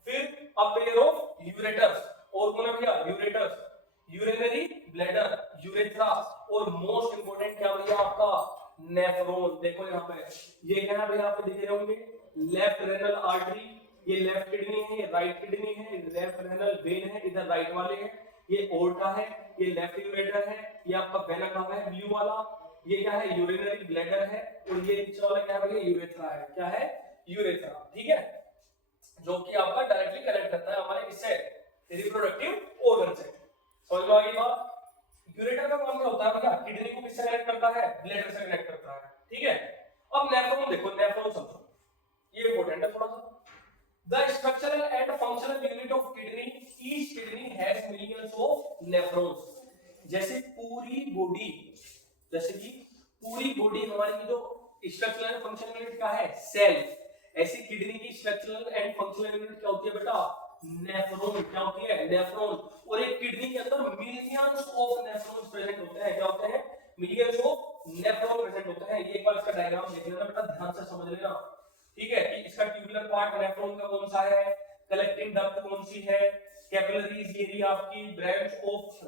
फिर अ पेयर ऑफ यूरेटर्स, और कौन है भैया, यूरेटर्स, यूरिनरी ब्लैडर, यूरेथ्रा, और मोस्ट इंपोर्टेंट क्या भैया आपका, नेफ्रॉन। देखो यहाँ पे ये क्या है भैया, आपको दिख रहे होंगे, लेफ्ट रेनल आर्टरी, ये लेफ्ट किडनी है, ये राइट किडनी है, लेफ्ट रेनल वेन है, इधर राइट वाले हैं, ये ओर्टा है, ये लेफ्ट यूरेटर है, ये आपका वेना कहां है, ब्लू वाला, ये क्या है, यूरिनरी ब्लैडर है, और ये नीचे वाला क्या है भैया, यूरेथ्रा है। क्या है, यूरेथ्रा, ठीक है, जो कि आपका डायरेक्टली कनेक्ट करता है हमारे इससे, रिप्रोडक्टिव ऑर्गन से। समझ में आ गई बात। यूरेटर का काम क्या होता है भैया, किडनी को किससे कनेक्ट करता है, ब्लैडर से कनेक्ट करता है, ठीक है। अब नेफ्रॉन देखो, नेफ्रॉन समझो, ये इंपॉर्टेंट है थोड़ा सा। The structural and functional unit of kidney, each kidney has millions of nephrons। जैसे पूरी बॉडी, जैसे कि पूरी बॉडी हमारी जो स्ट्रक्चरल एंड फंक्शनल यूनिट का है, सेल, ऐसी किडनी की स्ट्रक्चरल एंड फंक्शनल यूनिट क्या होती है बेटा, नेफ्रॉन। क्या होती है, नेफ्रॉन। और एक किडनी के अंदर मिलियंस ऑफ नेफ्रॉन्स प्रेजेंट होते हैं। क्या होते हैं, मिलियंस ऑफ नेफ्रॉन प्रेजेंट होते हैं। ये एक बार इसका डायग्राम देख लेना बेटा, ध्यान से समझ लेना, ठीक है, कि इसका ट्यूबुलर पार्ट नेफ्रॉन का कौन सा है, कलेक्टिंग डक्ट कौन सी है, कैपिलरीज ये रही आपकी, ब्रांच ऑफ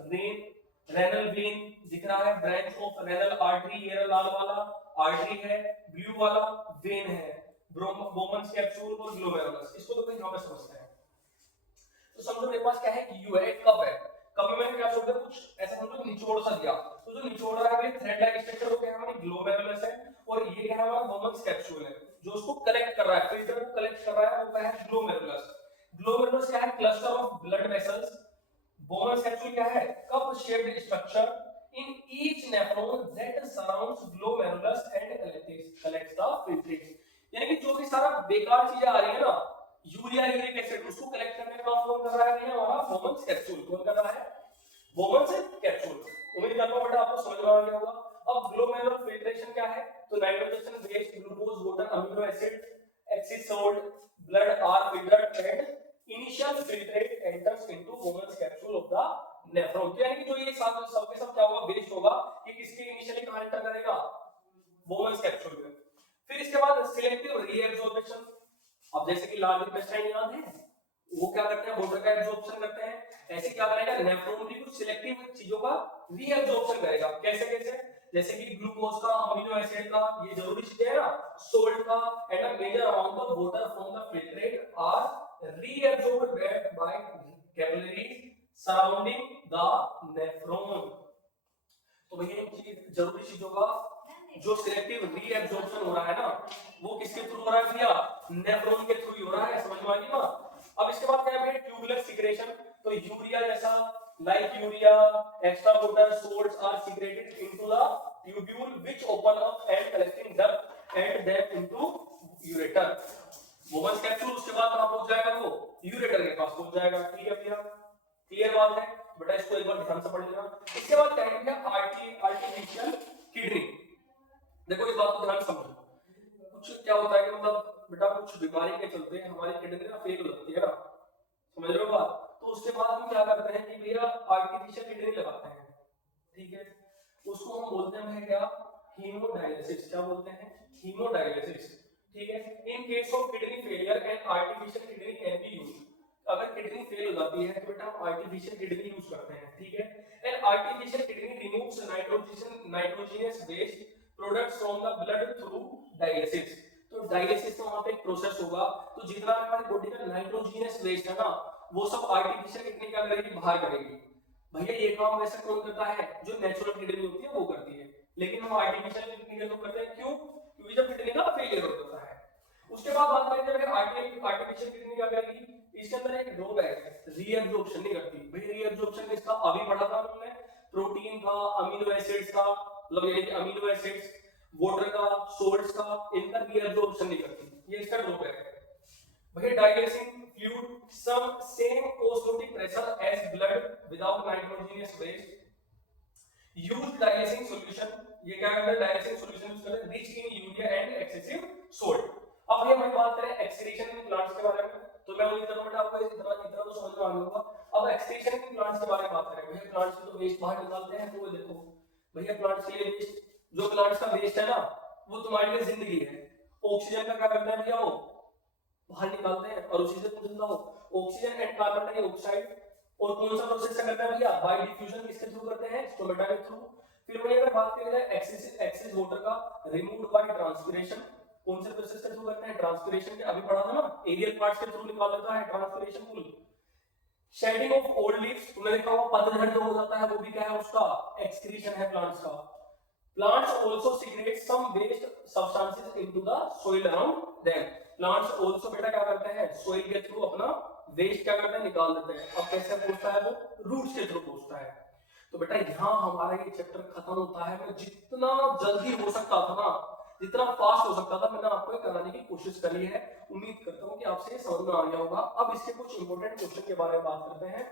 रेनल वेन दिख रहा है, ब्रांच ऑफ रेनल आर्टरी, ये लाल वाला आर्टरी है, ब्लू वाला वेन है, बोमन्स कैप्सूल और ग्लोमेरुलस। इसको तो कहीं पे समझते हैं। तो समझो मेरे पास क्या है, यू है, कप है, कप में क्या छोड़ दिया, कुछ ऐसा समझो निचोड़ सा दिया, तो जो निचोड़ रहा है थ्रेड लाइक स्ट्रक्चर, वो क्या है हमारी ग्लोमेरुलस है, और ये क्या है हमारा बोमन्स कैप्सूल है, जो उसको कलेक्ट कर रहा है, फिल्टर को कलेक्ट कर रहा है, वो क्या है, ग्लोमेरुलस। ग्लोमेरुलस क्या है, cluster of blood vessels. Bowman's capsule क्या है, cup shaped structure in each nephron that surrounds glomerulus and collects the filtrates. यानी कि जो भी सारा बेकार चीजें आ रही है ना, यूरिया यूरिक एसिड, उसको कलेक्ट करने का काम कौन कर रहा है, हमारा बोमन्स कैप्सूल। कौन कर रहा है, बोमन्स कैप्सूल। उम्मीद करता हूं बेटा आपको समझ में आ गया होगा। अब ग्लोमेरुलर फिल्ट्रेशन क्या है, तो nitrogen based glucose water amino acid excess salt blood are filtered and initial filtrate enters into Bowman's capsule of the nephron. यानी कि जो ये सब सबके सब क्या होगा, बेस्ड होगा, ये किसके इनिशियली कहां एंटर करेगा, बोमन्स कैप्सूल में। फिर इसके बाद सिलेक्टिव रीएब्जॉर्प्शन। अब जैसे कि लार्ज इंटेस्टाइन याद है, वो क्या करते हैं, वाटर नेफ्रॉन भी कुछ सिलेक्टिव चीजों का रीअब्जॉर्प्शन करेगा। कैसे कैसे? जैसे कि ग्लूकोज का, अमीनो एसिड का, ये जरूरी चीजें है ना, सोल्ट का, and a major amount of water from the filtrate are reabsorbed by capillaries surrounding the nephron. तो भैया चीज जरूरी चीजों का जो सिलेक्टिव रीअब्जॉर्प्शन हो रहा है ना, वो किसके थ्रू हो रहा है भैया? नेफ्रॉन के थ्रू ही हो रहा है। समझ में आ गई ना? अब इसके बाद क्या है भैया? Tubular secretion. तो यूरिया जैसा, like urea, extra water salts are secreted into the tubule which open up and collecting duct and then into ureter. Bowman's capsule उसके बाद कहां पहुंच जाएगा? वो यूरेटर के पास पहुंच जाएगा। ठीक है भैया? क्लियर बात है बेटा? इसको एक बार ध्यान से पढ़ लेना। इसके बाद क्या है? Artificial kidney. देखो इस बात को ध्यान से समझो। कुछ क्या होता है कि मतलब बेटा कुछ बीमारी के चलते हमारी किडनी ना फेल हो जाती है ना, समझ रहे हो बात? तो उसके बाद हम क्या करते हैं कि भैया आर्टिफिशियल किडनी लगाते हैं। ठीक है? उसको हम बोलते हैं क्या? हीमोडायलिसिस। क्या बोलते हैं? हीमोडायलिसिस। ठीक है? In case of kidney failure and artificial kidney can be used. अगर किडनी फेल हो जाती है तो बेटा हम आर्टिफिशियल किडनी यूज करते हैं। ठीक है? And artificial kidney removes nitrogenous waste products from the blood through dialysis. तो डायलिसिस का वहां पे एक प्रोसेस होगा, तो जितना हमारी बॉडी का नाइट्रोजनस वेस्ट है ना, वो सब आर्टिफिशियल किडनी क्या करेगी? बाहर करेगी। भैया ये काम वैसे कौन करता है? जो नेचुरल किडनी होती है वो करती है, लेकिन हम आर्टिफिशियल किडनी का तो करते हैं। क्यों? क्योंकि जब किडनी का फेलियर हो जाता है। उसके बाद बात करेंगे आर्टिफिशियल किडनी क्या करेगी? इसके अंदर एक ड्रॉबैक है, रीअब्जॉर्प्शन नहीं करती। भाई रीअब्जॉर्प्शन किसका? अभी पढ़ा था हमने, प्रोटीन का, अमीनो एसिड्स का, मतलब यानी कि अमीनो एसिड्स, वाटर का, सोल्ट्स का, इनका रीअब्जॉर्प्शन नहीं करती। ये इसका ड्रॉबैक है। भैया dialysing fluid some same osmotic pressure as blood without nitrogenous waste used dialysing solution. ये क्या करता है? डाइलेसिंग सॉल्यूशन यूज करते हैं rich in urea and excessive salt. अब ये हम बात करें एक्सक्रीशन इन प्लांट्स के बारे में, तो मैं उम्मीद करूंगा बेटा आपको इतना तो समझ में आ गया होगा। अब एक्सक्रीशन इन प्लांट्स के बारे में बात करें। भैया प्लांट्स से तो वेस्ट बाहर निकालते हैं, तो देखो भैया प्लांट्स के लिए वेस्ट, जो प्लांट्स का वेस्ट है ना, वो तुम्हारे लिए जिंदगी है। ऑक्सीजन का क्या करते हैं भैया? वो बाहर निकालते हैं और उसी से तुम जिंदा हो। Oxygen and carbon dioxide. और कौन सा प्रोसेस से करते हैं भैया? Bye diffusion. किसके थ्रू करते हैं? स्टोमेटा के थ्रू। फिर वही अगर बात करें एक्सेस वाटर का, रिमूव्ड बाय ट्रांसपिरेशन। कौन से प्रोसेस के थ्रू करते हैं? ट्रांसपिरेशन के अभी पढ़ा था ना, एरियल पार्ट्स के थ्रू निकाल लेता है transpiration full. Shedding of old leaves, तुमने देखा होगा पतझड़ जो हो जाता है वो भी क्या है? उसका एक्सक्रीशन है प्लांट्स का। Plants also secrete some waste substances into the soil around them. Plants also बेटा क्या करते हैं? सोइल के थ्रू अपना वेस्ट क्या करते हैं? निकाल देते हैं। अब कैसे पहुंचता है वो? रूट्स के थ्रू पहुंचता है। तो बेटा यहाँ हमारा ये चैप्टर खत्म होता है। मैं जितना जल्दी हो सकता था ना, जितना फास्ट हो सकता था, मैंने आपको कराने की कोशिश करी है। उम्मीद करता हूँ कि आपसे समझ में आ गया होगा। अब इसके कुछ इंपोर्टेंट क्वेश्चन के बारे में बात करते हैं।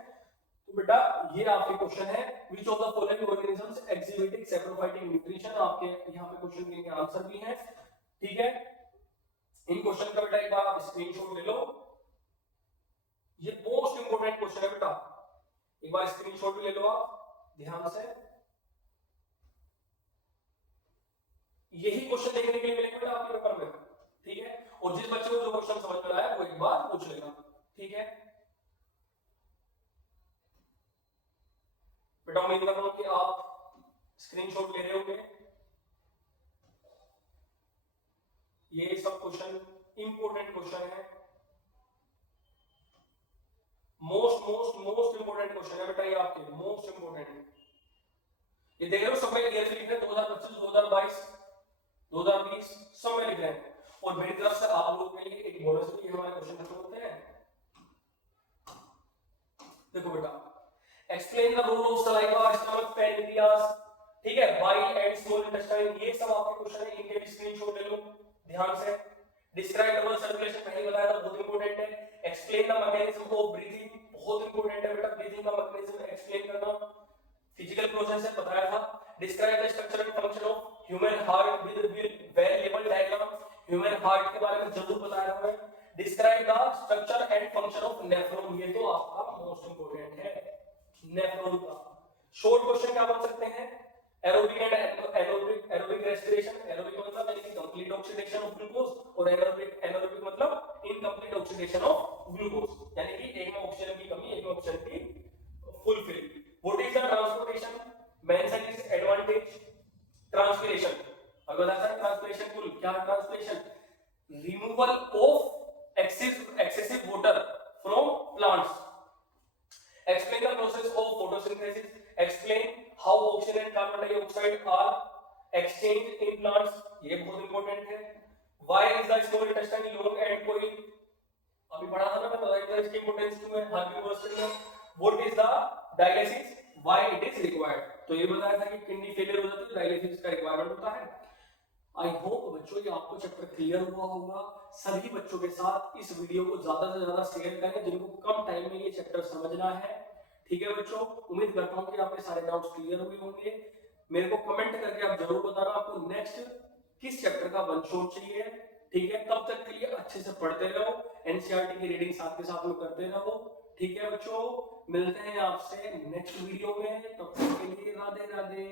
तो बेटा ये आपके क्वेश्चन है, which of the following organisms exhibiting saprophytic nutrition. आपके यहाँ पे क्वेश्चन के आंसर भी हैं। ठीक है? इन क्वेश्चन का बेटा एक बार आप स्क्रीनशॉट ले लो। ये मोस्ट इंपोर्टेंट क्वेश्चन है बेटा, एक बार स्क्रीनशॉट भी ले लो आप ध्यान से। यही क्वेश्चन देखने के लिए मिलेंगे बेटा आपके पेपर में। ठीक है? और जिस बच्चे को जो क्वेश्चन समझ में आया वो एक बार पूछ लेगा। ठीक है बेटा? उम्मीद करता हूं कि आप स्क्रीनशॉट ले रहे होंगे। ये सब क्वेश्चन इंपोर्टेंट क्वेश्चन है, मोस्ट इंपोर्टेंट क्वेश्चन है बेटा ये आपके, मोस्ट इंपोर्टेंट। ये देख रहे हो सब में क्लियर लिख रहे हैं 2025 2022 2020 सब में लिख रहे हैं। और मेरी तरफ से आप लोगों के लिए एक बोनस भी हमारे क्वेश्चन खत्म होते हैं। देखो बेटा, explain the role of saliva, stomach, pancreas, ठीक है, बाइल एंड स्मॉल इंटेस्टाइन, ये सब आपके क्वेश्चन है। इनके भी स्क्रीनशॉट ले लो ध्यान से। डिस्क्राइब डबल सर्कुलेशन, पहले बताया था, बहुत इंपॉर्टेंट है। Explain the mechanism of breathing, बहुत इंपॉर्टेंट है बेटा, ब्रीथिंग का मैकेनिज्म एक्सप्लेन करना। फिजिकल प्रोसेस है बताया था। Describe the structure and function of human heart with well label diagram, human heart के बारे में जरूर बताया था मैं। Describe the structure and function of nephron, ये तो आपका मोस्ट इंपॉर्टेंट है नेफ्रॉन का। शॉर्ट क्वेश्चन क्या बन सकते हैं? Aerobic and aerobic respiration, aerobic मतलब यानी कि कंप्लीट ऑक्सीडेशन ऑफ ग्लूकोज, और एनारोबिक मतलब इनकंप्लीट ऑक्सीडेशन ऑफ ग्लूकोज, यानी कि एक में ऑक्सीजन की कमी, एक में ऑक्सीजन की fulfil. What is the transportation, mention is advantage, transpiration, अब बताता है ट्रांसपिरेशन कुल क्या transpiration, removal of excessive water from plants, explain the process of photosynthesis, explain how oxygen and carbon dioxide are exchanged in plants, ये बहुत important है, why is the small intestine long and coiled, अभी पढ़ा था ना मैं, इसकी importance क्यों है, हार्ट यूनिवर्सिटी में, what is the dialysis, why it is required, तो ये बताया था कि किडनी फेलियर हो जाती है तो डायलिसिस का रिक्वायरमेंट होता है। आई होप बच्चों ये आपको चैप्टर क्लियर हुआ होगा। सभी बच्चों के साथ इस वीडियो को ज्यादा से ज्यादा शेयर करें जिनको कम टाइम में ये चैप्टर समझना है। ठीक है बच्चों, उम्मीद करता हूँ कि आपके सारे डाउट्स क्लियर हुए होंगे। मेरे को कमेंट करके आप जरूर बताना आपको नेक्स्ट किस चैप्टर का वन शॉट चाहिए। ठीक है, तब तक के लिए अच्छे से पढ़ते रहो, एनसीईआरटी की रीडिंग साथ के साथ में करते रहो। ठीक है बच्चों, मिलते हैं आपसे नेक्स्ट वीडियो में, तब तक के लिए राधे राधे।